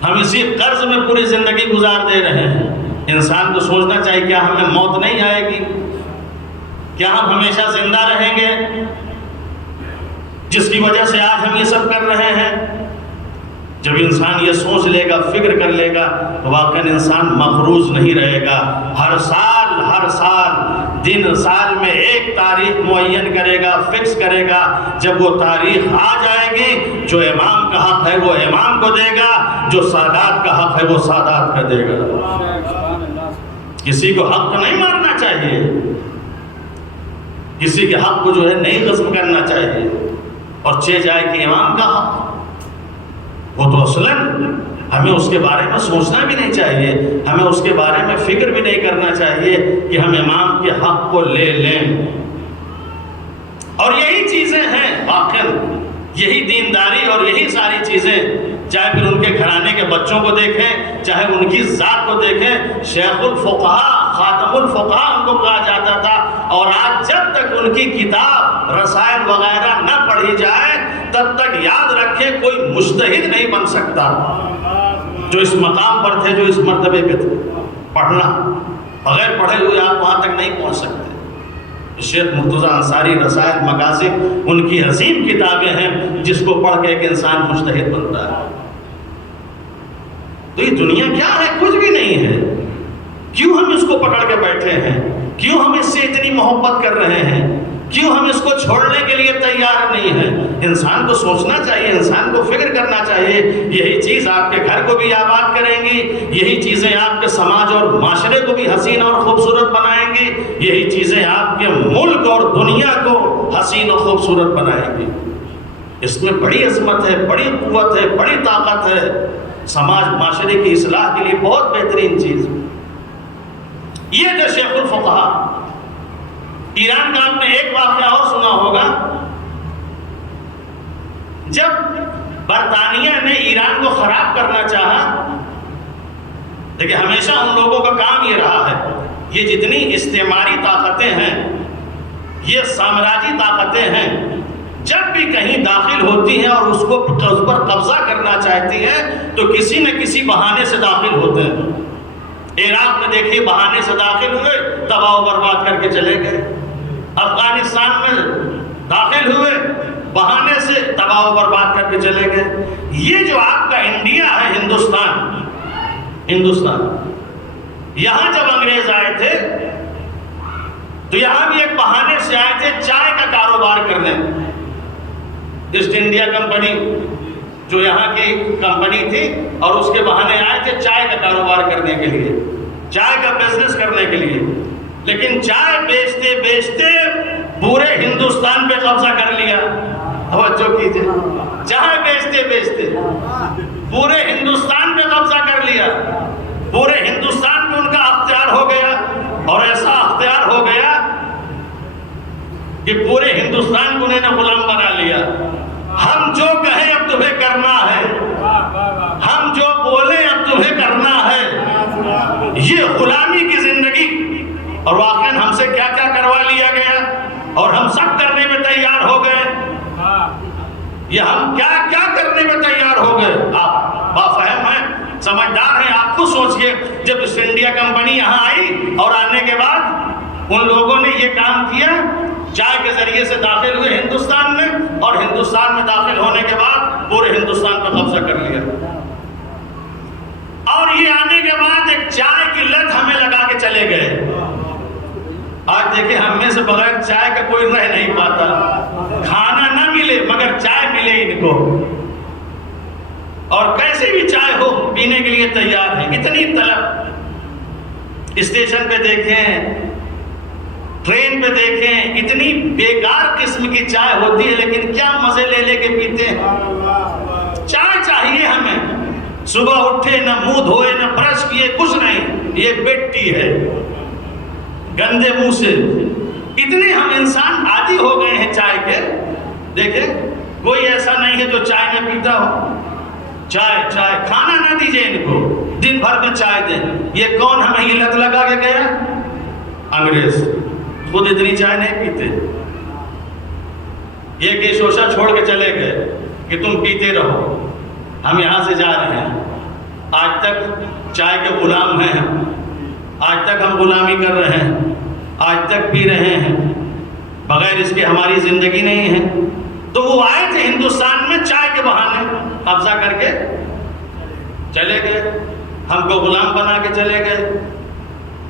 ہم اسی قرض میں پوری زندگی گزار دے رہے ہیں۔ انسان کو سوچنا چاہیے کیا ہمیں موت نہیں آئے گی؟ کیا ہم ہمیشہ زندہ رہیں گے؟ جس کی وجہ سے آج ہم یہ سب کر رہے ہیں۔ جب انسان یہ سوچ لے گا، فکر کر لے گا تو واقعاً انسان مقروض نہیں رہے گا۔ ہر سال دن سال میں ایک تاریخ معین کرے گا، فکس کرے گا، جب وہ تاریخ آ جائے گی جو امام کا حق ہے وہ امام کو دے گا، جو سادات کا حق ہے وہ سادات کا دے گا۔ کسی کو حق نہیں مارنا چاہیے، کسی کے حق کو جو ہے نہیں غصب کرنا چاہیے، اور چہ جائے کہ امام کا حق وہ تو اصلاً ہمیں اس کے بارے میں سوچنا بھی نہیں چاہیے، ہمیں اس کے بارے میں فکر بھی نہیں کرنا چاہیے کہ ہم امام کے حق کو لے لیں۔ اور یہی چیزیں ہیں واقعاً، یہی دینداری اور یہی ساری چیزیں، چاہے پھر ان کے گھرانے کے بچوں کو دیکھیں، چاہے ان کی ذات کو دیکھیں، شیخ الفقہاء، خاتم الفقہاء ان کو کہا جاتا تھا، اور آج جب تک ان کی کتاب رسائل وغیرہ نہ پڑھی جائے تب تک یاد رکھیں کوئی مجتہد نہیں بن سکتا۔ جو اس مقام پر تھے، جو اس مرتبے پہ تھے، پڑھنا، بغیر پڑھے ہوئے آپ وہاں تک نہیں پہنچ سکتے۔ شیخ مرتضی انصاری رسائل مقاصد ان کی عظیم کتابیں ہیں جس کو پڑھ کے ایک انسان مجتہد بنتا ہے۔ تو یہ دنیا کیا ہے؟ کچھ بھی نہیں ہے۔ کیوں ہم اس کو پکڑ کے بیٹھے ہیں؟ کیوں ہم اس سے اتنی محبت کر رہے ہیں؟ کیوں ہم اس کو چھوڑنے کے لیے تیار نہیں ہیں؟ انسان کو سوچنا چاہیے، انسان کو فکر کرنا چاہیے۔ یہی چیز آپ کے گھر کو بھی آباد کریں گی، یہی چیزیں آپ کے سماج اور معاشرے کو بھی حسین اور خوبصورت بنائیں گی، یہی چیزیں آپ کے ملک اور دنیا کو حسین اور خوبصورت بنائیں گی۔ اس میں بڑی عظمت ہے، بڑی قوت ہے، بڑی طاقت ہے۔ سماج معاشرے کی اصلاح کے لیے بہت بہترین چیز. یہ جو شیخ الفقہا. ایران کا آپ نے ایک واقعہ اور سنا ہوگا. جب برطانیہ نے ایران کو خراب کرنا چاہا، دیکھیں ہمیشہ ان لوگوں کا کام یہ رہا ہے، یہ جتنی استعماری طاقتیں ہیں، یہ سامراجی طاقتیں ہیں، جب بھی کہیں داخل ہوتی ہیں اور اس پر قبضہ کرنا چاہتی ہیں تو کسی نہ کسی بہانے سے داخل ہوتے ہیں. عراق میں دیکھیے بہانے سے داخل ہوئے، تباہ و برباد کر کے چلے گئے. افغانستان میں داخل ہوئے، بہانے سے تباہ و برباد کر کے چلے گئے. یہ جو آپ کا انڈیا ہے، ہندوستان، یہاں جب انگریز آئے تھے تو یہاں بھی ایک بہانے سے آئے تھے چائے کا کاروبار کرنے. ایسٹ انڈیا کمپنی جو یہاں کی کمپنی تھی، اور اس کے بہانے آئے تھے چائے کا کاروبار کرنے کے لیے، چائے کا بزنس کرنے کے لیے. لیکن چائے بیچتے بیچتے پورے ہندوستان پہ قبضہ کر لیا. توجہ کیجئے، چائے بیچتے بیچتے پورے ہندوستان پہ قبضہ کر لیا. پورے ہندوستان پہ ان کا اختیار ہو گیا، اور ایسا اختیار ہو گیا کہ پورے ہندوستان کو انہوں نے غلام بنا لیا. ہم جو کہیں اب تمہیں کرنا ہے، ہم جو بولیں اب تمہیں کرنا ہے. یہ غلامی کی زندگی. اور واقعاً ہم سے کیا کیا کروا لیا گیا، اور ہم سب کرنے میں تیار ہو گئے. یہ ہم کیا کیا کرنے میں تیار ہو گئے. آپ بافہم ہیں، سمجھدار ہیں. آپ خود سوچئے، جب ایسٹ انڈیا کمپنی یہاں آئی اور آنے کے بعد ان لوگوں نے یہ کام کیا، چائے کے ذریعے سے داخل ہوئے ہندوستان میں، اور ہندوستان میں داخل ہونے کے بعد پورے ہندوستان پر قبضہ کر لیا. اور یہ آنے کے بعد ایک چائے کی لت ہمیں لگا کے چلے گئے. آج دیکھیں ہم میں سے بغیر چائے کا کوئی رہ نہیں پاتا. کھانا نہ ملے مگر چائے ملے ان کو، اور کیسے بھی چائے ہو پینے کے لیے تیار ہیں. اتنی طلب. اسٹیشن پہ دیکھیں، ٹرین پہ دیکھیں، اتنی بیکار قسم کی چائے ہوتی ہے، لیکن کیا مزے لے لے کے پیتے ہیں. چائے چاہیے ہمیں. صبح اٹھے نہ منہ دھوئے نہ برش کیے، کچھ نہیں، یہ بیٹی ہے گندے منہ سے. اتنے ہم انسان عادی ہو گئے ہیں چائے کے. دیکھیں کوئی ایسا نہیں ہے جو چائے نہ پیتا ہو. چائے چائے، کھانا نہ دیجئے ان کو، دن بھر میں چائے دیں. یہ کون ہمیں یہ لت لگا کے گیا؟ انگریز. خود اتنی چائے نہیں پیتے. یہ کہ شوشہ چھوڑ کے چلے گئے کہ تم پیتے رہو، ہم یہاں سے جا رہے ہیں. آج تک چائے کے غلام ہیں ہم. آج تک ہم غلامی کر رہے ہیں، آج تک پی رہے ہیں. بغیر اس کے ہماری زندگی نہیں ہے. تو وہ آئے تھے ہندوستان میں چائے کے بہانے، قبضہ کر کے چلے گئے، ہم کو غلام بنا کے چلے گئے.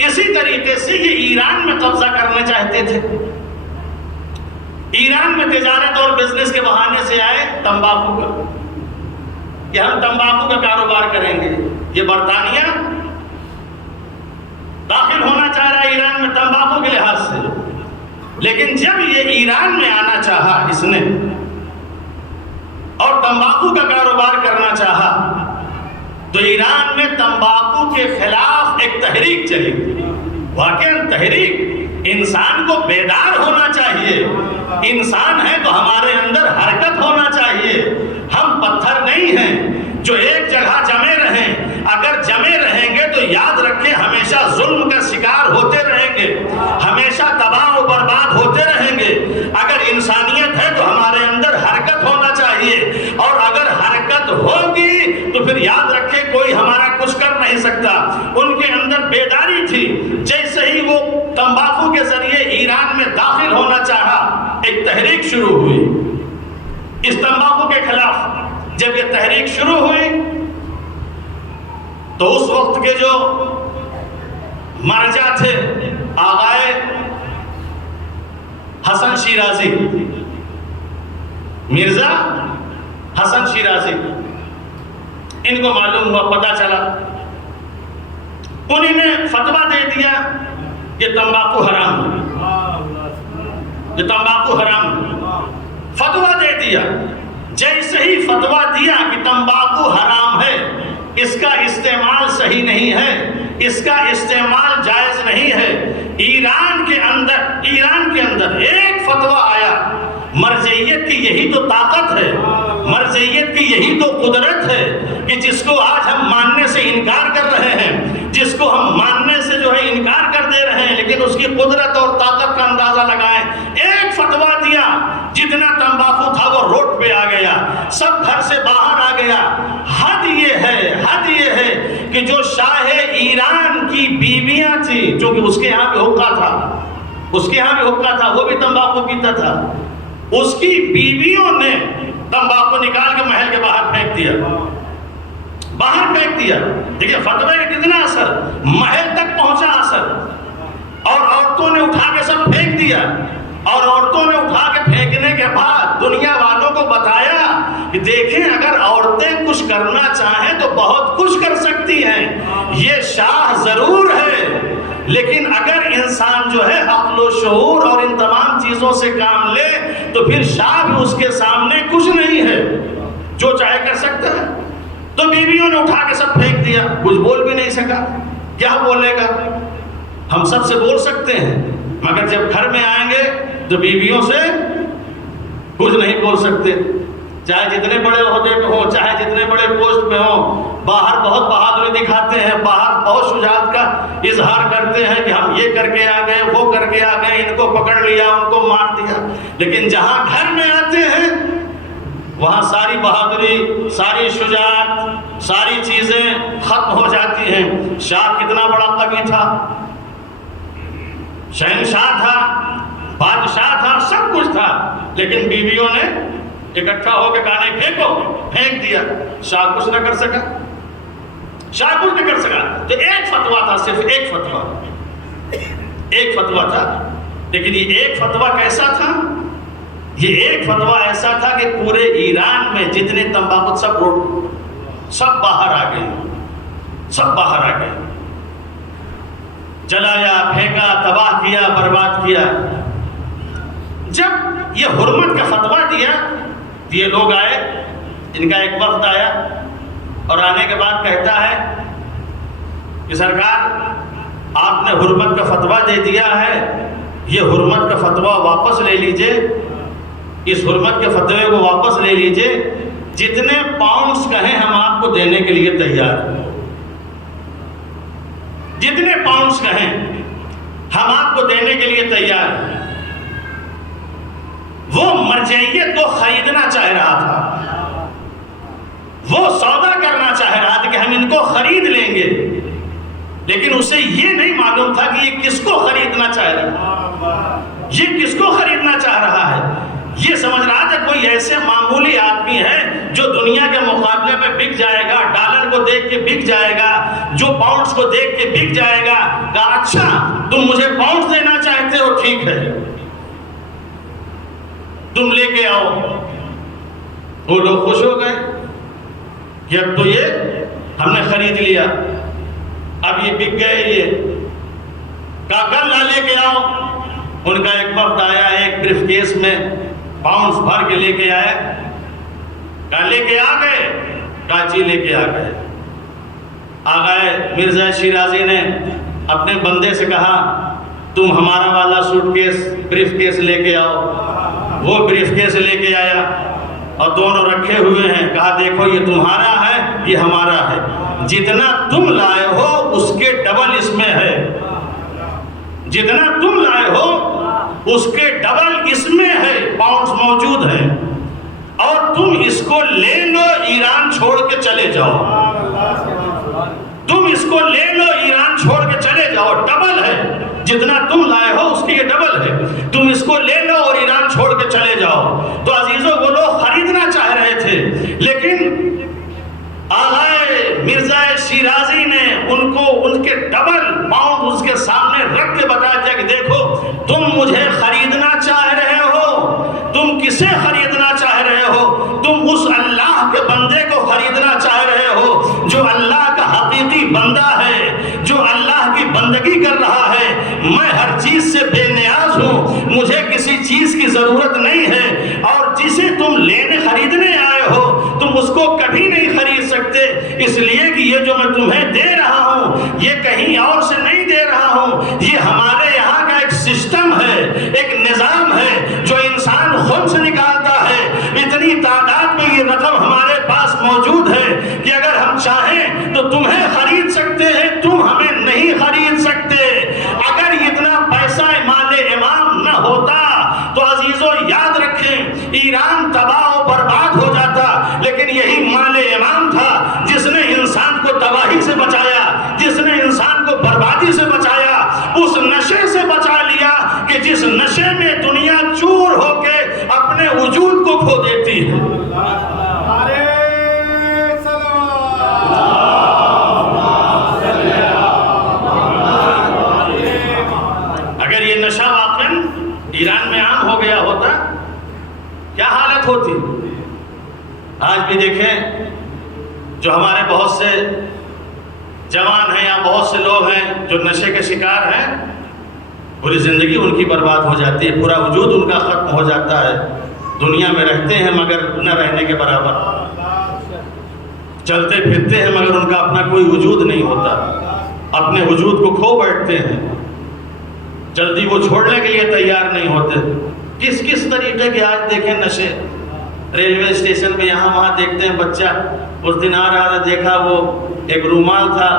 اسی طریقے سے یہ ایران میں قبضہ کرنا چاہتے تھے. ایران میں تجارت اور بزنس کے بہانے سے آئے تمباکو کا، کہ ہم تمباکو کا کاروبار کریں گے. یہ برطانیہ داخل ہونا چاہ رہا ہے ایران میں تمباکو کے لحاظ سے. لیکن جب یہ ایران میں آنا چاہا اس نے اور تمباکو کا کاروبار کرنا چاہا، تو ایران میں تمباکو کے خلاف ایک تحریک چلی. واقعاً تحریک، انسان کو بیدار ہونا چاہیے. انسان ہے تو ہمارے اندر حرکت ہونا چاہیے. ہم پتھر نہیں ہیں جو ایک جگہ جمے رہیں. اگر جمے رہیں گے تو یاد رکھیں ہمیشہ ظلم کا شکار ہوتے رہیں گے، ہمیشہ تباہ و برباد ہوتے رہیں گے. اگر انسانیت ہے تو ہمارے اندر حرکت ہونا چاہیے، اور اگر حرکت ہوگی تو پھر یاد رکھیں کوئی ہمارا کچھ کر نہیں سکتا. ان کے اندر بیداری تھی. جیسے ہی وہ تمباکو کے ذریعے ایران میں داخل ہونا چاہا، ایک تحریک شروع ہوئی اس تمباکو کے خلاف. جب یہ تحریک شروع ہوئی تو اس وقت کے جو مرجع تھے آغائے حسن شیرازی، مرزا حسن شیرازی، ان کو معلوم ہوا، پتہ چلا. انہوں نے فتویٰ دے دیا کہ تمباکو حرام ہے، یہ تمباکو حرام ہے. فتویٰ دے دیا. جیسے ہی فتویٰ دیا کہ تمباکو حرام ہے، اس کا استعمال صحیح نہیں ہے، اس کا استعمال جائز نہیں ہے۔ ایران کے اندر ایک فتویٰ آیا، مرجعیت کی یہی تو طاقت ہے، مرجعیت کی یہی تو قدرت ہے کہ جس کو آج ہم ماننے سے انکار کر رہے ہیں، جس کو ہم ماننے سے جو ہے انکار کر دے رہے ہیں، لیکن اس کی قدرت اور طاقت کا اندازہ لگائیں۔ ایک فتویٰ دیا، جتنا تمباکو تھا وہ روڈ پہ آ گیا، سب گھر سے باہر آ گیا۔ حد یہ ہے کہ جو شاہ ایران کی بیویاں تھیں، چونکہ اس کے یہاں بھی حقہ تھا، وہ بھی تمباکو پیتا تھا، اس کی بیویوں نے تمباکو نکال کے محل کے باہر پھینک دیا۔ دیکھیں فتوے کا کتنا اثر، محل تک پہنچا اثر، اور عورتوں نے اٹھا کے سب پھینک دیا، اور عورتوں نے اٹھا کے پھینکنے کے بعد دنیا والوں کو بتایا کہ دیکھیں اگر عورتیں کچھ کرنا چاہیں تو بہت کچھ کر سکتی ہیں، یہ شاہ ضرور ہے، لیکن اگر انسان جو ہے عقل و شعور اور ان تمام چیزوں سے کام لے تو پھر شاہ بھی اس کے سامنے کچھ نہیں ہے، جو چاہے کر سکتا ہے۔ تو بیویوں نے اٹھا کے سب پھینک دیا، کچھ بول بھی نہیں سکا، کیا بولے گا؟ ہم سب سے بول سکتے ہیں، مگر جب گھر میں آئیں گے تو بیویوں سے کچھ نہیں بول سکتے، چاہے جتنے بڑے عہدے پہ ہوں، چاہے جتنے بڑے پوسٹ پہ ہوں، باہر بہت بہادری دکھاتے ہیں، باہر بہت شجاعت کا اظہار کرتے ہیں کہ ہم یہ کر کے آ گئے، وہ کر کے آ گئے، ان کو پکڑ لیا، ان کو مار دیا، لیکن جہاں گھر میں آتے ہیں وہاں ساری بہادری، ساری شجاعت، ساری چیزیں ختم ہو جاتی ہیں۔ شاہ کتنا بڑا قوی تھا، شہنشاہ تھا، بادشاہ تھا، سب کچھ تھا، لیکن بیویوں نے اکٹھا ہو کے کہا نہیں پھینک دیا، شاہ کچھ نہ کر سکا۔ تو ایک فتویٰ تھا، صرف ایک فتویٰ تھا، لیکن یہ ایک فتویٰ کیسا تھا؟ یہ ایک فتویٰ ایسا تھا کہ پورے ایران میں جتنے تمباکو سب باہر آ گئے، جلایا، پھینکا، تباہ کیا، برباد کیا۔ جب یہ حرمت کا فتویٰ دیا، یہ لوگ آئے، ان کا ایک وفد آیا، اور آنے کے بعد کہتا ہے کہ سرکار آپ نے حرمت کا فتویٰ دے دیا ہے، یہ حرمت کا فتویٰ واپس لے لیجئے، اس حرمت کے فتوے کو واپس لے لیجئے، جتنے پاؤنڈز کہیں ہم آپ کو دینے کے لیے تیار ہیں، جتنے پاؤنڈز کہیں ہم آپ کو دینے کے لیے تیار ہیں۔ وہ مرجعیت کو خریدنا چاہ رہا تھا، وہ سودا کرنا چاہ رہا تھا کہ ہم ان کو خرید لیں گے، لیکن اسے یہ نہیں معلوم تھا کہ یہ کس کو خریدنا چاہ رہا ہے، یہ سمجھ رہا تھا کوئی ایسے معمولی آدمی ہے جو دنیا کے مقابلے میں بک جائے گا، ڈالر کو دیکھ کے بک جائے گا، جو پاؤنڈز کو دیکھ کے بک جائے گا۔ کہا اچھا تم مجھے پاؤنڈز دینا چاہتے ہو، ٹھیک ہے تم لے کے آؤ۔ وہ لوگ خوش ہو گئے کہ اب تو یہ ہم نے خرید لیا، اب یہ بک گئے، یہ کہا کل لے کے آؤ۔ ان کا ایک وقت آیا، ایک بریف کیس میں پاؤنڈز بھر کے لے کے آئے، کہا لے کے آ گئے، کہا جی لے کے آ گئے۔ مرزا شیرازی نے اپنے بندے سے کہا تم ہمارا والا سوٹ کیس بریف کیس لے کے آؤ۔ وہ بریف کیس لے کے آیا اور دونوں رکھے ہوئے ہیں، کہا دیکھو یہ تمہارا ہے، یہ ہمارا ہے، جتنا تم لائے ہو اس کے ڈبل اس میں ہے، جتنا تم لائے ہو اس کے ڈبل اس میں ہے، پاؤنڈز موجود ہیں، اور تم اس کو لے لو، ایران چھوڑ کے چلے جاؤ، تم اس کو لے لو، ایران چھوڑ کے چلے جاؤ، ڈبل ہے، جتنا تم لائے ہو اس کے یہ ڈبل ہے، تم اس کو لے لو اور ایران چھوڑ کے چلے جاؤ۔ تو عزیزوں وہ لوگ خریدنا چاہ رہے تھے، لیکن آغائے مرزا شیرازی نے ان کو ان کے ڈبل پاؤنڈ اس کے سامنے رکھ کے بتا دیا کہ دیکھو تم مجھے خریدنا چاہ رہے ہو، تم کسے خریدنا چاہ رہے ہو؟ تم اس اللہ کے بندے کو خریدنا چاہ رہے ہو جو اللہ کا حقیقی بندہ ہے، جو اللہ کی بندگی کر رہا ہے۔ میں ہر چیز سے بے نیاز ہوں، مجھے کسی چیز کی ضرورت نہیں ہے، اور جسے تم لینے خریدنے آئے ہو تم اس کو کبھی نہیں خرید سکتے، اس لیے کہ یہ جو میں تمہیں دے رہا ہوں یہ کہیں اور سے نہیں دے رہا ہوں، یہ ہمارے یہاں کا ایک سسٹم ہے، ایک نظام ہے جو انسان خود سے نکالتا ہے۔ اتنی تعداد میں یہ رقم ہمارے پاس موجود ہے کہ اگر ہم چاہیں تو تمہیں خرید سکتے ہیں، تم ہمیں نہیں خرید سکتے۔ اگر اتنا پیسہ مال امام نہ ہوتا تو عزیزو یاد رکھیں ایران تباہ و برباد ہو جاتا، لیکن یہی مال امام تھا جس نے انسان کو تباہی سے بچایا، جس نے انسان کو بربادی سے بچایا، اس نشے سے بچا لیا کہ جس نشے میں دنیا چور ہو کے اپنے وجود کو کھو دیتی ہے۔ اگر یہ نشہ واقعاً ایران میں عام ہو گیا ہوتا کیا حالت ہوتی؟ آج بھی دیکھیں جو ہمارے بہت سے جوان ہیں یا بہت سے لوگ ہیں جو نشے کے شکار ہیں، پوری زندگی ان کی برباد ہو جاتی ہے، پورا وجود ان کا ختم ہو جاتا ہے، دنیا میں رہتے ہیں مگر نہ رہنے کے برابر، چلتے پھرتے ہیں مگر ان کا اپنا کوئی وجود نہیں ہوتا، اپنے وجود کو کھو بیٹھتے ہیں، جلدی وہ چھوڑنے کے لیے تیار نہیں ہوتے۔ کس کس طریقے کے آج دیکھیں نشے، ریلوے اسٹیشن میں یہاں وہاں دیکھتے ہیں بچہ، اس دن آ رہا تھا دیکھا وہ ایک رومال تھا،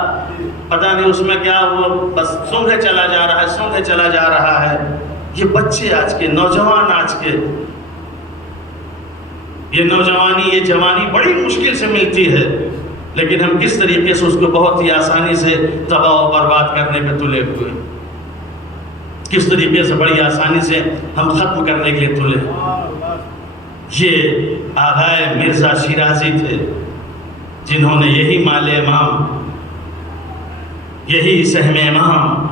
پتہ نہیں اس میں کیا، وہ بس سونگھے چلا جا رہا ہے، سونگھے چلا جا رہا ہے۔ یہ بچے آج کے نوجوان، آج کے یہ نوجوانی، یہ جوانی بڑی مشکل سے ملتی ہے، لیکن ہم کس طریقے سے اس کو بہت ہی آسانی سے تباہ و برباد کرنے پہ تلے ہوئے، کس طریقے سے بڑی آسانی سے ہم ختم کرنے کے لیے تلے۔ یہ آغائے مرزا شیرازی تھے جنہوں نے یہی مال امام، یہی سہم امام،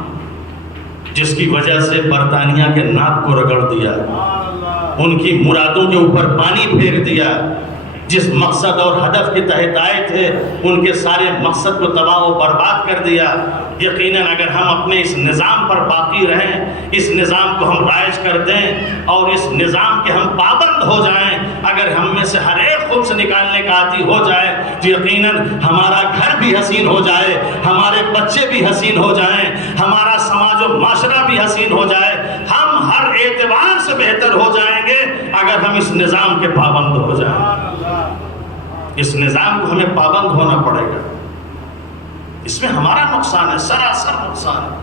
جس کی وجہ سے برطانیہ کے ناک کو رگڑ دیا، ان کی مرادوں کے اوپر پانی پھیر دیا، جس مقصد اور ہدف کے تحت آئے تھے ان کے سارے مقصد کو تباہ و برباد کر دیا۔ یقیناً اگر ہم اپنے اس نظام پر باقی رہیں، اس نظام کو ہم رائج کر دیں اور اس نظام کے ہم پابند ہو جائیں، اگر ہم میں سے ہر ایک خود سے نکالنے کا عادی ہو جائے تو یقیناً ہمارا گھر بھی حسین ہو جائے، ہمارے بچے بھی حسین ہو جائیں، ہمارا سماج و معاشرہ بھی حسین ہو جائے، ہم ہر اعتبار سے بہتر ہو جائیں گے اگر ہم اس نظام کے پابند ہو جائیں۔ اس نظام کو ہمیں پابند ہونا پڑے گا، اس میں ہمارا نقصان ہے، سراسر نقصان ہے،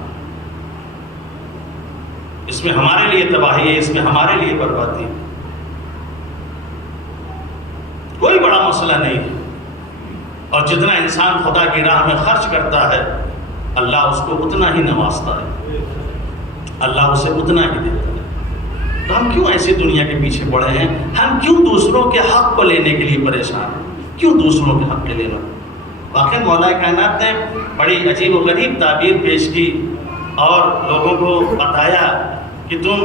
اس میں ہمارے لیے تباہی ہے، اس میں ہمارے لیے بربادی ہے۔ کوئی بڑا مسئلہ نہیں ہے، اور جتنا انسان خدا کی راہ میں خرچ کرتا ہے اللہ اس کو اتنا ہی نوازتا ہے، اللہ اسے اتنا ہی دیتا ہے۔ تو ہم کیوں ایسی دنیا کے پیچھے پڑے ہیں؟ ہم کیوں دوسروں کے حق کو لینے کے لیے پریشان ہیں؟ کیوں دوسروں کے حق کے لینا؟ واقعی مولا کائنات نے بڑی عجیب و غریب تعبیر پیش کی اور لوگوں کو بتایا کہ تم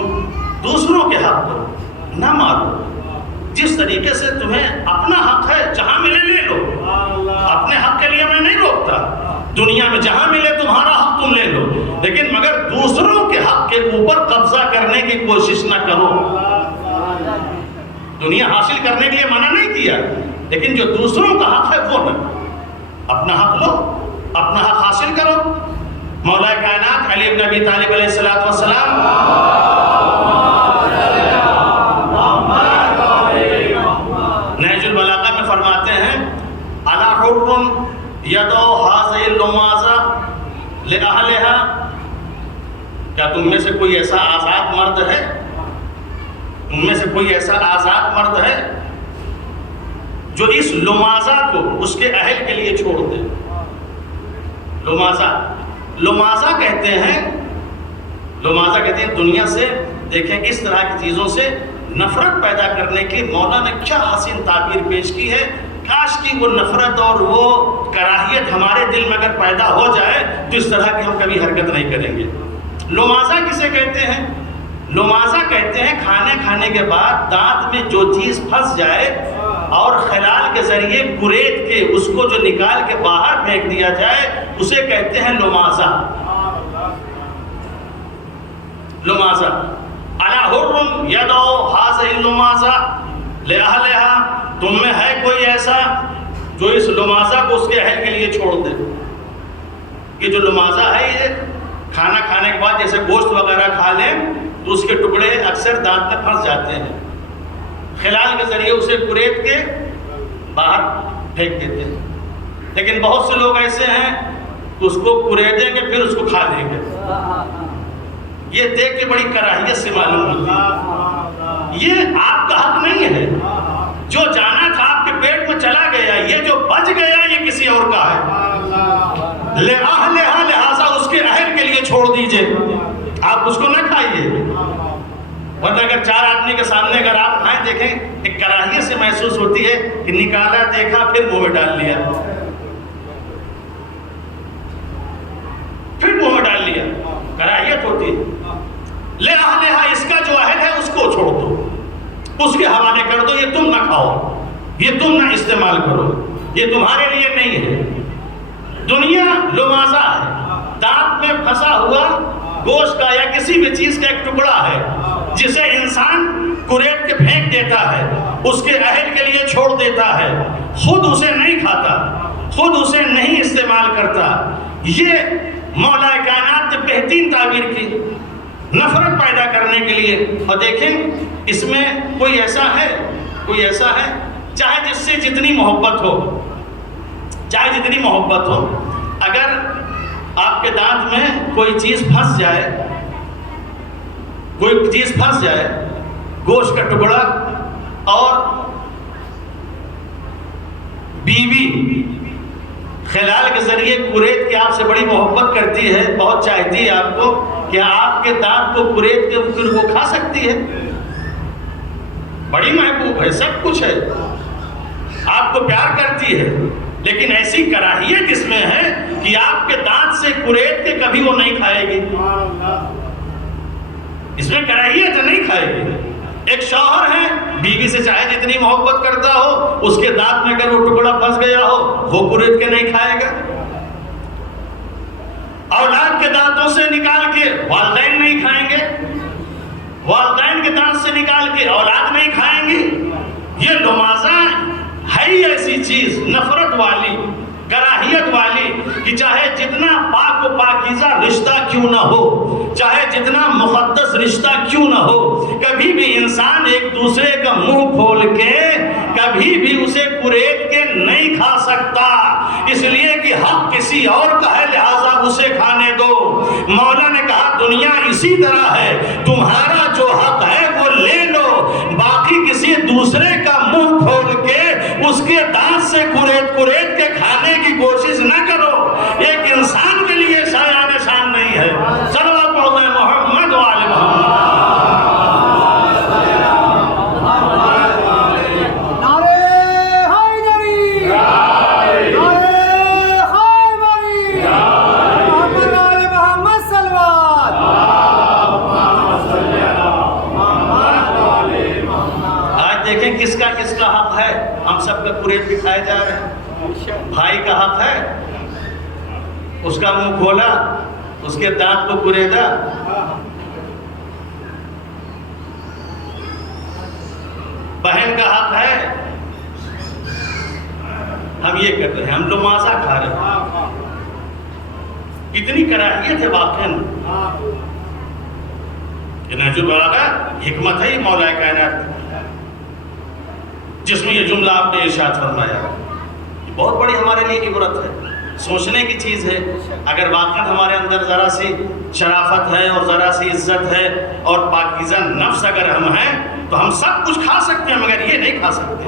دوسروں کے حق کو نہ مارو، جس طریقے سے تمہیں اپنا حق ہے جہاں ملے لے لو، اپنے حق کے لیے میں نہیں روکتا، دنیا میں جہاں ملے تمہارا حق تم لے لو، لیکن مگر دوسروں کے حق کے اوپر قبضہ کرنے کی کوشش نہ کرو۔ دنیا حاصل کرنے کے لیے منع نہیں کیا، لیکن جو دوسروں کا حق ہے وہ نہ، اپنا حق لو، اپنا حق حاصل کرو۔ مولا کائنات علی بن ابی طالب علیہ السلام نہج البلاغہ میں فرماتے ہیں الا حر یدعو هذه اللمازہ لأہلها، کیا تم میں سے کوئی ایسا آزاد مرد ہے، تم میں سے کوئی ایسا آزاد مرد ہے جو اس لمازہ کو اس کے اہل کے لیے چھوڑ دے؟ لمازہ کہتے ہیں دنیا سے، دیکھیں اس طرح کی چیزوں سے نفرت پیدا کرنے کے مولا نے کیا حسین تعبیر پیش کی ہے۔ کاش کی وہ نفرت اور وہ کراہیت ہمارے دل میں اگر پیدا ہو جائے تو اس طرح کی ہم کبھی حرکت نہیں کریں گے۔ لمازہ کسے کہتے ہیں؟ لمازہ کہتے ہیں کھانے کے بعد دانت میں جو چیز پھنس جائے اور خلال کے ذریعے کریت کے اس کو جو نکال کے باہر پھینک دیا جائے اسے کہتے ہیں لمازہ۔ الا حر یدعو هذه اللمازہ لأہلها، تم میں ہے کوئی ایسا جو اس لمازہ کو اس کے اہل کے لیے چھوڑ دے. یہ جو لمازہ ہے یہ کھانا کھانے کے بعد جیسے گوشت وغیرہ کھا لیں تو اس کے ٹکڑے اکثر دانت میں پھنس جاتے ہیں، خلال کے ذریعے اسے کریت کے باہر پھینک دیتے ہیں. لیکن بہت سے لوگ ایسے ہیں کہ اس کو کریدیں گے پھر اس کو کھا دیں گے. یہ دیکھ کے بڑی کراہیت سے معلوم ہوتی ہے. یہ آپ کا حق نہیں ہے. جو جانا تھا آپ کے پیٹ میں چلا گیا، یہ جو بچ گیا یہ کسی اور کا ہے. لہذا اس کے اہل کے لیے چھوڑ دیجئے، آپ اس کو نہ کھائیے. ورنہ اگر 4 آدمی کے سامنے اگر آپ کھائیں، دیکھیں ایک کراہیت سے محسوس ہوتی ہے کہ نکالا دیکھا پھر منہ میں ڈال لیا، پھر منہ میں ڈال لیا، کراہیت ہوتی ہے. لہٰذا اس کا جو اہل ہے اس کو چھوڑ دو، اس کے حوالے کر دو. یہ تم نہ کھاؤ، یہ تم نہ استعمال کرو، یہ تمہارے لیے نہیں ہے. دنیا لمازہ ہے، دانت میں پھنسا ہوا گوشت کا یا کسی بھی چیز کا ایک ٹکڑا ہے جسے انسان کریت کے پھینک دیتا ہے، اس کے اہل کے لیے چھوڑ دیتا ہے، خود اسے نہیں کھاتا، خود اسے نہیں استعمال کرتا. یہ مولا کائنات نے بہترین تعبیر کی نفرت پیدا کرنے کے لیے. اور دیکھیں اس میں کوئی ایسا ہے چاہے جس سے جتنی محبت ہو، اگر آپ کے دانت میں کوئی چیز پھنس جائے، گوشت کا ٹکڑا، اور بیوی خلال کے ذریعے کریت کی آپ سے بڑی محبت کرتی ہے، بہت چاہتی ہے آپ کو، کیا آپ کے دانت کو کریت کے پھر وہ کھا سکتی ہے؟ بڑی محبوب ہے، سب کچھ ہے، آپ کو پیار کرتی ہے، لیکن ایسی کراہیت اس میں ہے کہ آپ کے دانت سے کریت کے کبھی وہ نہیں کھائے گی. اس میں کراہیت نہیں کھائے گی. ایک شوہر ہے، بیوی سے چاہے جتنی محبت کرتا ہو، اس کے دانت میں اگر وہ ٹکڑا پھنس گیا ہو وہ کریت کے نہیں کھائے گا. اولاد کے دانتوں سے نکال کے والدین نہیں کھائیں گے، والدین کے دانت سے نکال کے اولاد نہیں کھائیں گی. یہ لمازہ ہے ہی ایسی چیز نفرت والی، کراہیت والی، کہ چاہے جتنا پاک و پاکیزہ رشتہ کیوں نہ ہو، چاہے جتنا مقدس رشتہ کیوں نہ ہو، کبھی بھی انسان ایک دوسرے کا منہ کھول کے کبھی بھی اسے کریت کے نہیں کھا سکتا، اس لیے کہ حق کسی اور کا ہے، لہذا اسے کھانے دو. مولا نے کہا دنیا اسی طرح ہے، تمہارا جو حق ہے وہ لے لو، باقی کسی دوسرے کا منہ کھول کے اس کے دانت سے کریت کے کھانے کی کوشش نہ کرو. ایک انسان کے لیے شایان شان نہیں ہے. صلوات پڑھیں محمد و آل محمد. کس کا حق ہے؟ ہم سب کا کریت دکھائے جا رہے ہیں. بھائی کا حق ہے، اس کا منہ کھولا، اس کے دانت کو کریدا. بہن کا حق ہے، ہم یہ کر رہے ہیں، ہم لمازہ کھا رہے ہیں. کتنی کراہیت ہے واقعا. نہج البلاغہ حکمت ہے مولا کائنات جس میں یہ جملہ آپ نے ارشاد فرمایا. یہ بہت بڑی ہمارے لیے عبرت ہے، سوچنے کی چیز ہے. اگر واقعا ہمارے اندر ذرا سی شرافت ہے اور ذرا سی عزت ہے اور پاکیزہ نفس اگر ہم ہیں تو ہم سب کچھ کھا سکتے ہیں، مگر یہ نہیں کھا سکتے.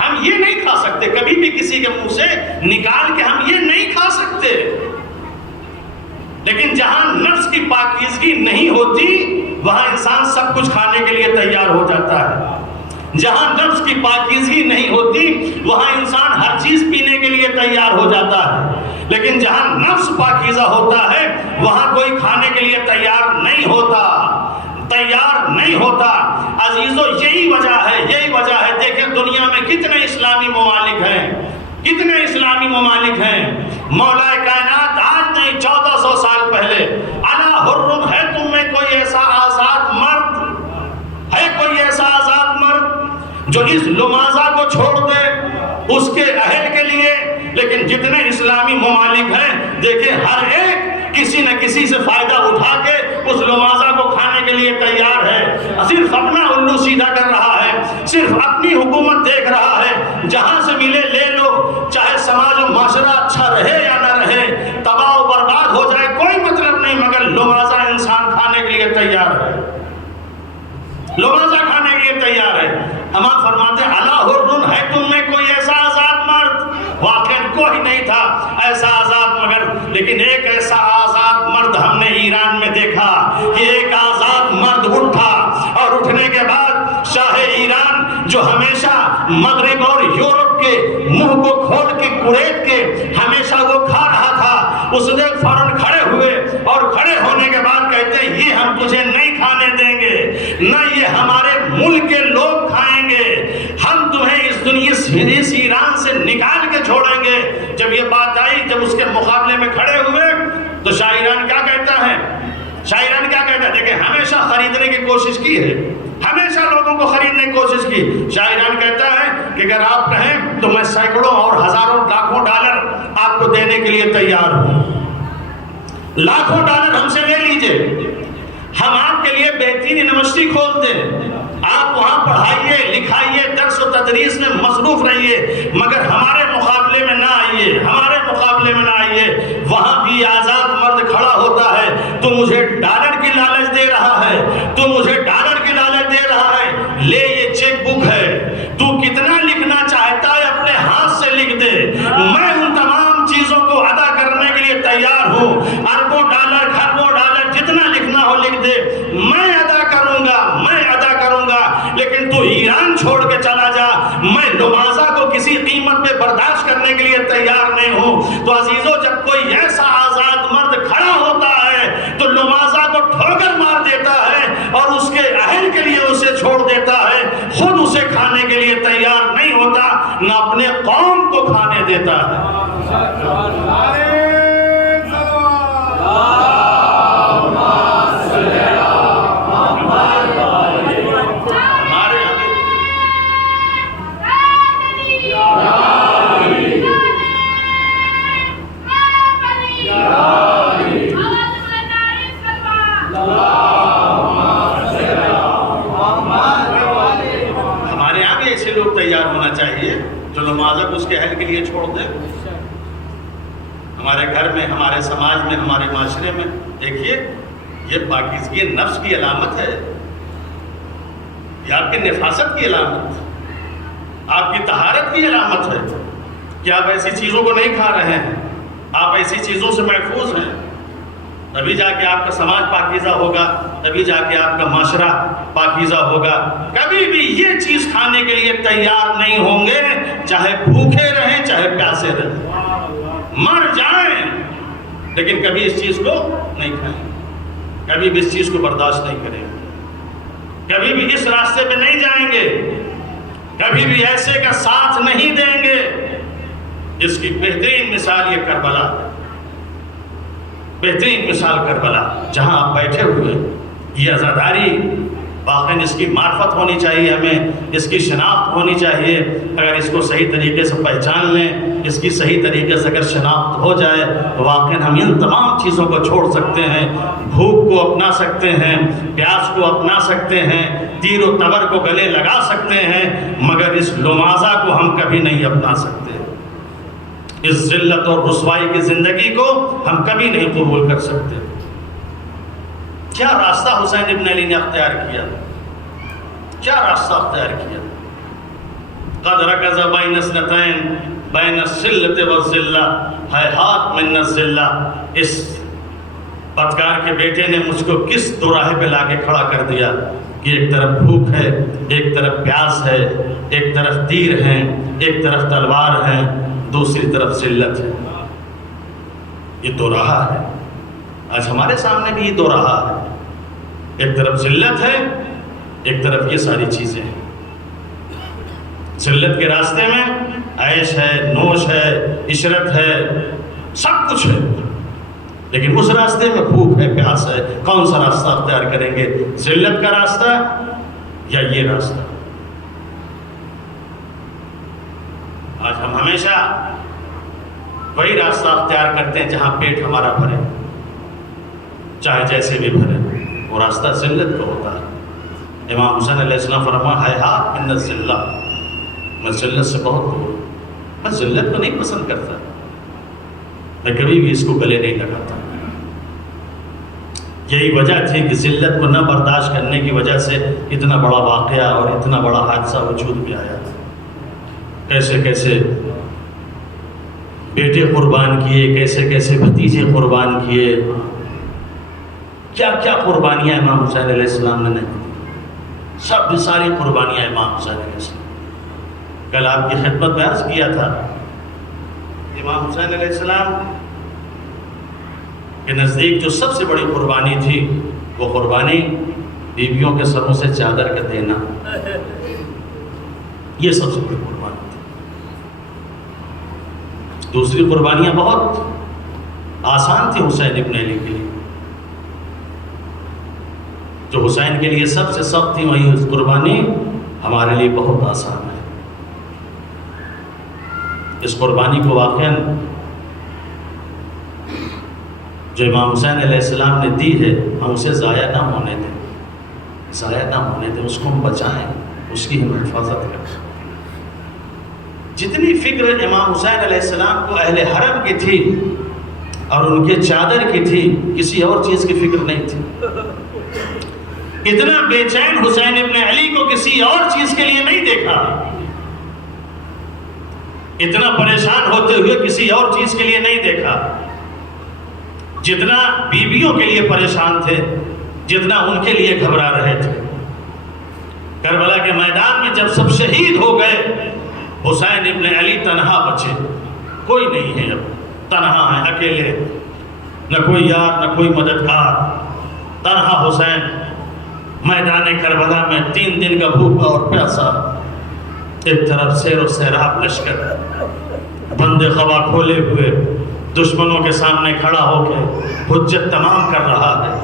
ہم یہ نہیں کھا سکتے، کبھی بھی کسی کے منہ سے نکال کے ہم یہ نہیں کھا سکتے. لیکن جہاں نفس کی پاکیزگی نہیں ہوتی وہاں انسان سب کچھ کھانے کے لیے تیار ہو جاتا ہے. جہاں نفس کی پاکیزگی نہیں ہوتی وہاں انسان ہر چیز پینے کے لیے تیار ہو جاتا ہے. لیکن جہاں نفس پاکیزہ ہوتا ہے وہاں کوئی کھانے کے لیے تیار نہیں ہوتا. عزیزو یہی وجہ ہے. دیکھیں دنیا میں کتنے اسلامی ممالک ہیں. مولا کائنات آج نہیں 1400 سال پہلے الا حرم ہے تم میں کوئی ایسا آزاد مرد جو اس لمازہ کو چھوڑ دے اس کے اہل کے لیے. لیکن جتنے اسلامی ممالک ہیں دیکھیں ہر ایک کسی نہ کسی سے فائدہ اٹھا کے اس لمازہ کو کھانے کے لیے تیار ہے. صرف اپنا الو سیدھا کر رہا ہے, صرف اپنی حکومت دیکھ رہا ہے, جہاں سے ملے لے لو, چاہے سماج و معاشرہ اچھا رہے یا نہ رہے, تباہ و برباد ہو جائے کوئی مطلب نہیں, مگر لمازہ انسان کھانے کے لیے تیار ہے, لمازہ کھانے کے لیے تیار ہے. امام فرماتے ہیں الا حر ہے تم میں کوئی ایسا آزاد مرد؟ واقعا کوئی نہیں تھا ایسا آزاد, مگر لیکن ایک ایسا آزاد مرد ہم نے ایران میں دیکھا کہ ایک آزاد مرد اٹھا, اور اٹھنے کے بعد شاہ ایران جو ہمیشہ مغرب اور یورپ کے منہ کو کھول کے کریٹ کے ہمیشہ وہ کھا رہا تھا, اس نے فوراً کھڑے ہوئے اور کھڑے ہونے کے بعد کہتے ہیں یہ ہم تجھے نہیں کھانے دیں گے, نہ یہ ہمارے ملک کے لوگ کھائیں گے, ہم تمہیں اس دنیا سے اس ایران سے نکال کے چھوڑیں گے. جب یہ بات آئی, جب اس کے مقابلے میں کھڑے ہوئے تو شاہ ایران کیا کہتا ہے, شاہ ایران کیا کہتا ہے, دیکھیں ہمیشہ خریدنے کی کوشش کی ہے, ہمیشہ لوگوں کو خریدنے کی کوشش کی. شاہ ایران کہتا ہے کہ اگر آپ کہیں تو میں سینکڑوں اور ہزاروں لاکھوں ڈالر آپ کو دینے کے لیے تیار ہوں, لاکھوں ڈالر ہم سے لے لیجئے, ہم آپ کے لیے بہترین یونیورسٹی کھول دیں, آپ وہاں پڑھائیے لکھائیے, درس و تدریس میں مصروف رہیے, مگر ہمارے مقابلے میں نہ آئیے, ہمارے مقابلے میں نہ آئیے. وہاں بھی آزاد مرد کھڑا ہوتا ہے, تو مجھے ڈالر کی لالچ دے رہا ہے, تو مجھے ڈالر کی لالچ دے رہا ہے, لے یہ چیک بک ہے, تو کتنا لکھنا چاہتا ہے اپنے ہاتھ سے لکھ دے, میں ان تمام چیزوں کو ادا کرنے کے لیے تیار ہوں, اربوں ڈالر کھربوں ڈالر جتنا لکھنا ہو لکھ دے, میں ادا کروں گا, میں ادا کروں گا, لیکن تو ایران چھوڑ کے چلا جا, میں لمازہ کو کسی قیمت پہ برداشت کرنے کے لیے تیار نہیں ہوں. تو عزیزو, جب کوئی ایسا آزاد مرد کھڑا ہوتا ہے تو لمازہ کو ٹھوکر مار دیتا ہے اور اس کے اہل کے لیے اسے چھوڑ دیتا ہے, خود اسے کھانے کے لیے تیار نہیں ہوتا, نہ اپنے قوم کو کھانے دیتا ہے. تیار ہونا چاہیے جو لمازہ کو اس کے اہل کے لیے چھوڑ دے. ہمارے گھر میں, ہمارے سماج میں, ہمارے معاشرے میں دیکھیے یہ پاکیزگی نفس کی علامت ہے, یہ آپ کی نفاست کی علامت, آپ کی طہارت کی علامت ہے کہ آپ ایسی چیزوں کو نہیں کھا رہے ہیں, آپ ایسی چیزوں سے محفوظ ہیں. تبھی جا کے آپ کا سماج پاکیزہ ہوگا, تبھی جا کے آپ کا معاشرہ پاکیزہ ہوگا. کبھی بھی یہ چیز کھانے کے لیے تیار نہیں ہوں گے, چاہے بھوکے رہیں چاہے پیاسے رہیں, مر جائیں, لیکن کبھی اس چیز کو نہیں کھائیں, کبھی بھی اس چیز کو برداشت نہیں کریں گے, کبھی بھی اس راستے پہ نہیں جائیں گے, کبھی بھی ایسے کا ساتھ نہیں دیں گے. اس کی بہترین مثال یہ کربلا ہے, بہترین مثال کربلا, جہاں آپ بیٹھے ہوئے. یہ عزاداری واقعی اس کی معرفت ہونی چاہیے, ہمیں اس کی شناخت ہونی چاہیے. اگر اس کو صحیح طریقے سے پہچان لیں, اس کی صحیح طریقے سے اگر شناخت ہو جائے تو واقعی ہم ان تمام چیزوں کو چھوڑ سکتے ہیں, بھوک کو اپنا سکتے ہیں, پیاس کو اپنا سکتے ہیں, تیر و تبر کو گلے لگا سکتے ہیں, مگر اس لمازہ کو ہم کبھی نہیں اپنا سکتے. اس ذلت اور رسوائی کی زندگی کو ہم کبھی نہیں قبول کر سکتے. کیا راستہ حسین ابن علی نے اختیار کیا, کیا راستہ اختیار کیا. قد رکض بین اثنتین بین الذلۃ والذلہ ہیہات من الذلہ. اس بدکار کے بیٹے نے مجھ کو کس دوراہے پہ لا کے کھڑا کر دیا کہ ایک طرف بھوک ہے, ایک طرف پیاس ہے, ایک طرف تیر ہیں, ایک طرف تلوار ہے, دوسری طرف ذلت ہے. یہ دو راہ ہے. آج ہمارے سامنے بھی یہ دو راہ ہے, ایک طرف ذلت ہے, ایک طرف یہ ساری چیزیں ہیں. ذلت کے راستے میں عیش ہے, نوش ہے, عشرت ہے, سب کچھ ہے, لیکن اس راستے میں بھوک ہے, پیاس ہے. کون سا راستہ اختیار کریں گے, ذلت کا راستہ یا یہ راستہ؟ ہم ہمیشہ وہی راستہ اختیار کرتے ہیں جہاں پیٹ ہمارا بھرے، چاہے جیسے بھی بھرے، وہ راستہ ذلت کا ہوتا ہے۔ امام حسین علیہ السلام فرمایا حیات من الذلہ، میں ذلت سے بہت دور ہوں، میں ذلت کو نہیں پسند کرتا، میں کبھی بھی اس کو گلے نہیں لگاتا۔ یہی وجہ تھی کہ ذلت کو نہ برداشت کرنے کی وجہ سے اتنا بڑا واقعہ اور اتنا بڑا حادثہ وجود میں آیا۔ کیسے کیسے بیٹے قربان کیے، کیسے کیسے بھتیجے قربان کیے، کیا کیا قربانیاں امام حسین علیہ السلام نے نہیں دی، سب ساری قربانیاں امام حسین علیہ السلام۔ کل آپ کی خدمت میں عرض کیا تھا، امام حسین علیہ السلام کے نزدیک جو سب سے بڑی قربانی تھی وہ قربانی بیویوں کے سروں سے چادر کا دینا، یہ سب سے بڑی قربانی تھی۔ دوسری قربانیاں بہت آسان تھی حسین ابن علی کے لیے، جو حسین کے لیے سب سے سخت تھی وہی قربانی ہمارے لیے بہت آسان ہے۔ اس قربانی کو واقعاً جو امام حسین علیہ السلام نے دی ہے ہم اسے ضائع نہ ہونے دیں، ضائع نہ ہونے دیں، اس کو ہم بچائیں، اس کی ہم حفاظت کریں۔ جتنی فکر امام حسین علیہ السلام کو اہل حرم کی تھی اور ان کے چادر کی تھی، کسی اور چیز کی فکر نہیں تھی۔ اتنا بے چین حسین ابن علی کو کسی اور چیز کے لیے نہیں دیکھا، اتنا پریشان ہوتے ہوئے کسی اور چیز کے لیے نہیں دیکھا، جتنا بیویوں کے لیے پریشان تھے، جتنا ان کے لیے گھبرا رہے تھے۔ کربلا کے میدان میں جب سب شہید ہو گئے، حسین ابن علی تنہا بچے، کوئی نہیں ہے، اب تنہا ہیں، اکیلے، نہ کوئی یار نہ کوئی مددگار، تنہا حسین میدان کربلا میں 3 دن کا بھوکا اور پیاسا، ایک طرف سیر و سیراب لشکر بندے قبا کھولے ہوئے دشمنوں کے سامنے کھڑا ہو کے حجت تمام کر رہا ہے،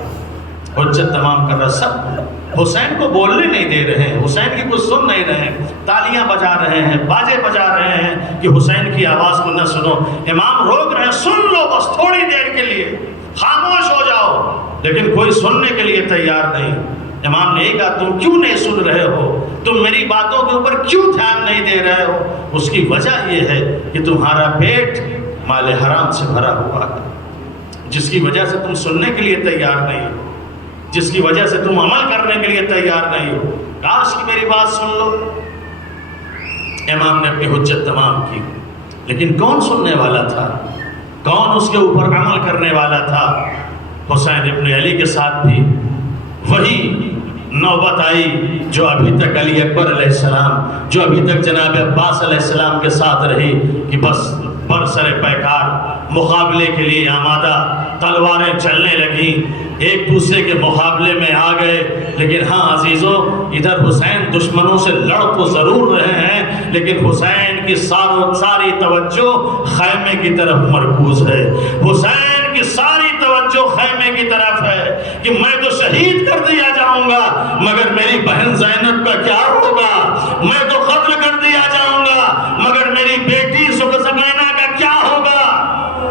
حجت تمام کر رہا، سب حسین کو بولنے نہیں دے رہے ہیں، حسین کی کچھ سن نہیں رہے ہیں، تالیاں بجا رہے ہیں، باجے بجا رہے ہیں کہ حسین کی آواز کو نہ سنو۔ امام روک رہے ہیں، سن لو بس تھوڑی دیر کے لیے، خاموش ہو جاؤ، لیکن کوئی سننے کے لیے تیار نہیں۔ امام نے کہا تم کیوں نہیں سن رہے ہو، تم میری باتوں کے اوپر کیوں دھیان نہیں دے رہے ہو؟ اس کی وجہ یہ ہے کہ تمہارا پیٹ مال حرام سے بھرا ہوا ہے، جس کی وجہ سے تم سننے کے لیے تیار نہیں ہو، جس کی وجہ سے تم عمل کرنے کے لیے تیار نہیں ہو۔ کاش کہ میری بات سن لو۔ امام نے اپنی حجت تمام کی، لیکن کون سننے والا تھا، کون اس کے اوپر عمل کرنے والا تھا؟ حسین ابن علی کے ساتھ بھی وہی نوبت آئی جو ابھی تک علی اکبر علیہ السلام، جو ابھی تک جناب عباس علیہ السلام کے ساتھ رہی، کہ بس برسر پیکار مقابلے کے لیے آمادہ، تلواریں چلنے لگیں، ایک دوسرے کے مقابلے میں آ گئے۔ لیکن ہاں عزیزو، ادھر حسین دشمنوں سے لڑ تو ضرور رہے ہیں، لیکن حسین کی ساری توجہ خیمے کی طرف مرکوز ہے، حسین کی ساری توجہ خیمے کی طرف ہے کہ میں تو شہید کر دیا جاؤں گا، مگر میری بہن زینب کا کیا ہوگا؟ میں تو قتل کر دیا جاؤں گا، مگر میری بیٹی سکینہ کا کیا ہوگا؟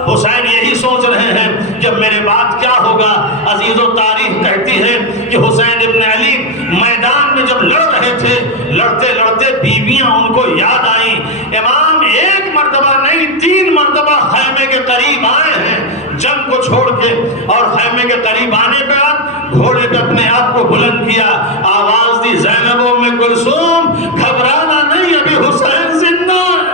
حسین یہی سوچ رہے ہیں کہ اب میرے بعد کیا ہوگا۔ عزیزو، تاریخ کہتی ہے کہ حسین ابن علی میدان میں جب لڑ رہے تھے، لڑتے لڑتے بیویاں ان کو یاد آئیں۔ امام ایک مرتبہ نہیں 3 مرتبہ خیمے کے قریب آئے ہیں جنگ کو چھوڑ کے، اور خیمے کے قریب آنے کے بعد گھوڑے پہ اپنے آپ کو بلند کیا، آواز دی زینب ام کلثوم گھبرانا نہیں، ابھی حسین زندہ ہے۔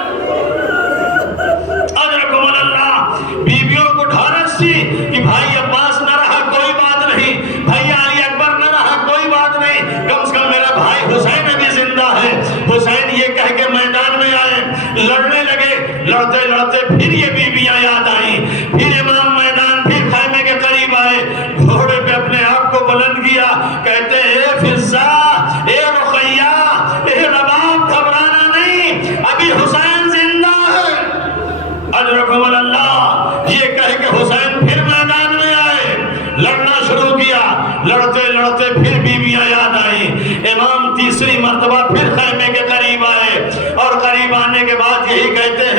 اجرکم اللہ، بیویوں کو ڈھارس تھی کہ بھائی عباس نہ رہا کوئی بات نہیں، بھائی علی اکبر نہ رہا کوئی بات نہیں، کم سے کم میرا بھائی حسین ابھی زندہ ہے۔ حسین یہ کہہ کے میدان میں آئے، لڑنے لگے، لڑتے لڑتے پھر یہ بیویاں یاد آئیں، پھر امام میدان پھر خیمے کے قریب آئے، گھوڑے پہ اپنے آپ کو بلند کیا، کہتے اے فضہ، اے رقیہ، اے رباب، گھبرانا نہیں، ابھی حسین زندہ ہے۔ اجرکم اللہ، یہ کہہ کے حسین پھر میدان میں آئے، لڑنا شروع کیا، لڑتے لڑتے پھر بیویاں یاد آئیں۔ امام تیسری مرتبہ پھر خیمے کے قریب آئے، اور قریب آنے کے بعد یہی کہتے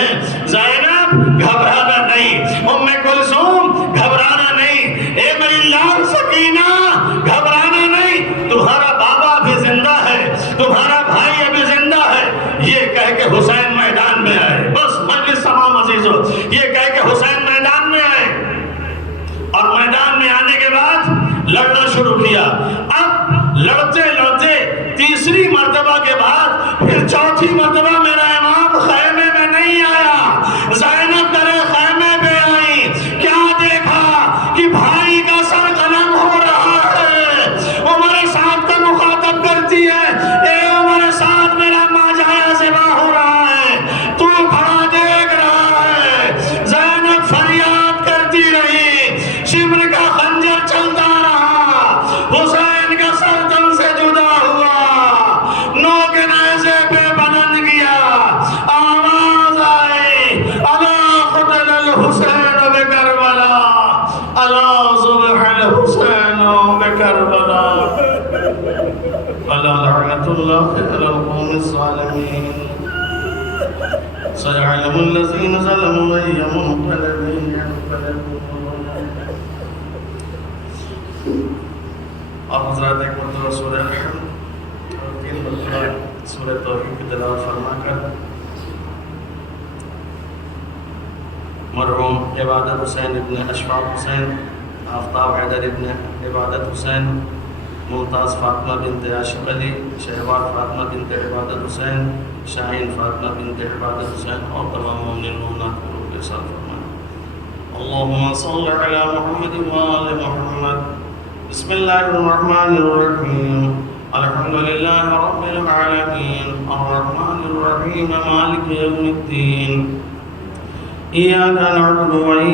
على ذبح الحسين بكربلاء فلا لعنة الله على القوم الظالمين سيعلم الذين ظلموا أي منقلب ينقلبون. اور حضرات ایک مرتبہ سورہ الحمد اور 3 مرتبہ سورہ توحید کی تلاوت فرما کر مرحوم عبادت حسین ابن اشفاق حسین، آفتاب حیدر ابن عبادت حسین، ممتاز فاطمہ بنت عاشق علی، شہوار فاطمہ بنت عبادت حسین، شاہین فاطمہ بنت عبادت حسین اور تمام مومنین مومنات کو روح کے ساتھ فرمائیں. اللہم صل علی محمد وآل محمد. بسم اللہ الرحمن الرحیم. الحمد للہ رب العالمین الرحمن الرحیم مالک یوم الدین. إياك نعبد وإياك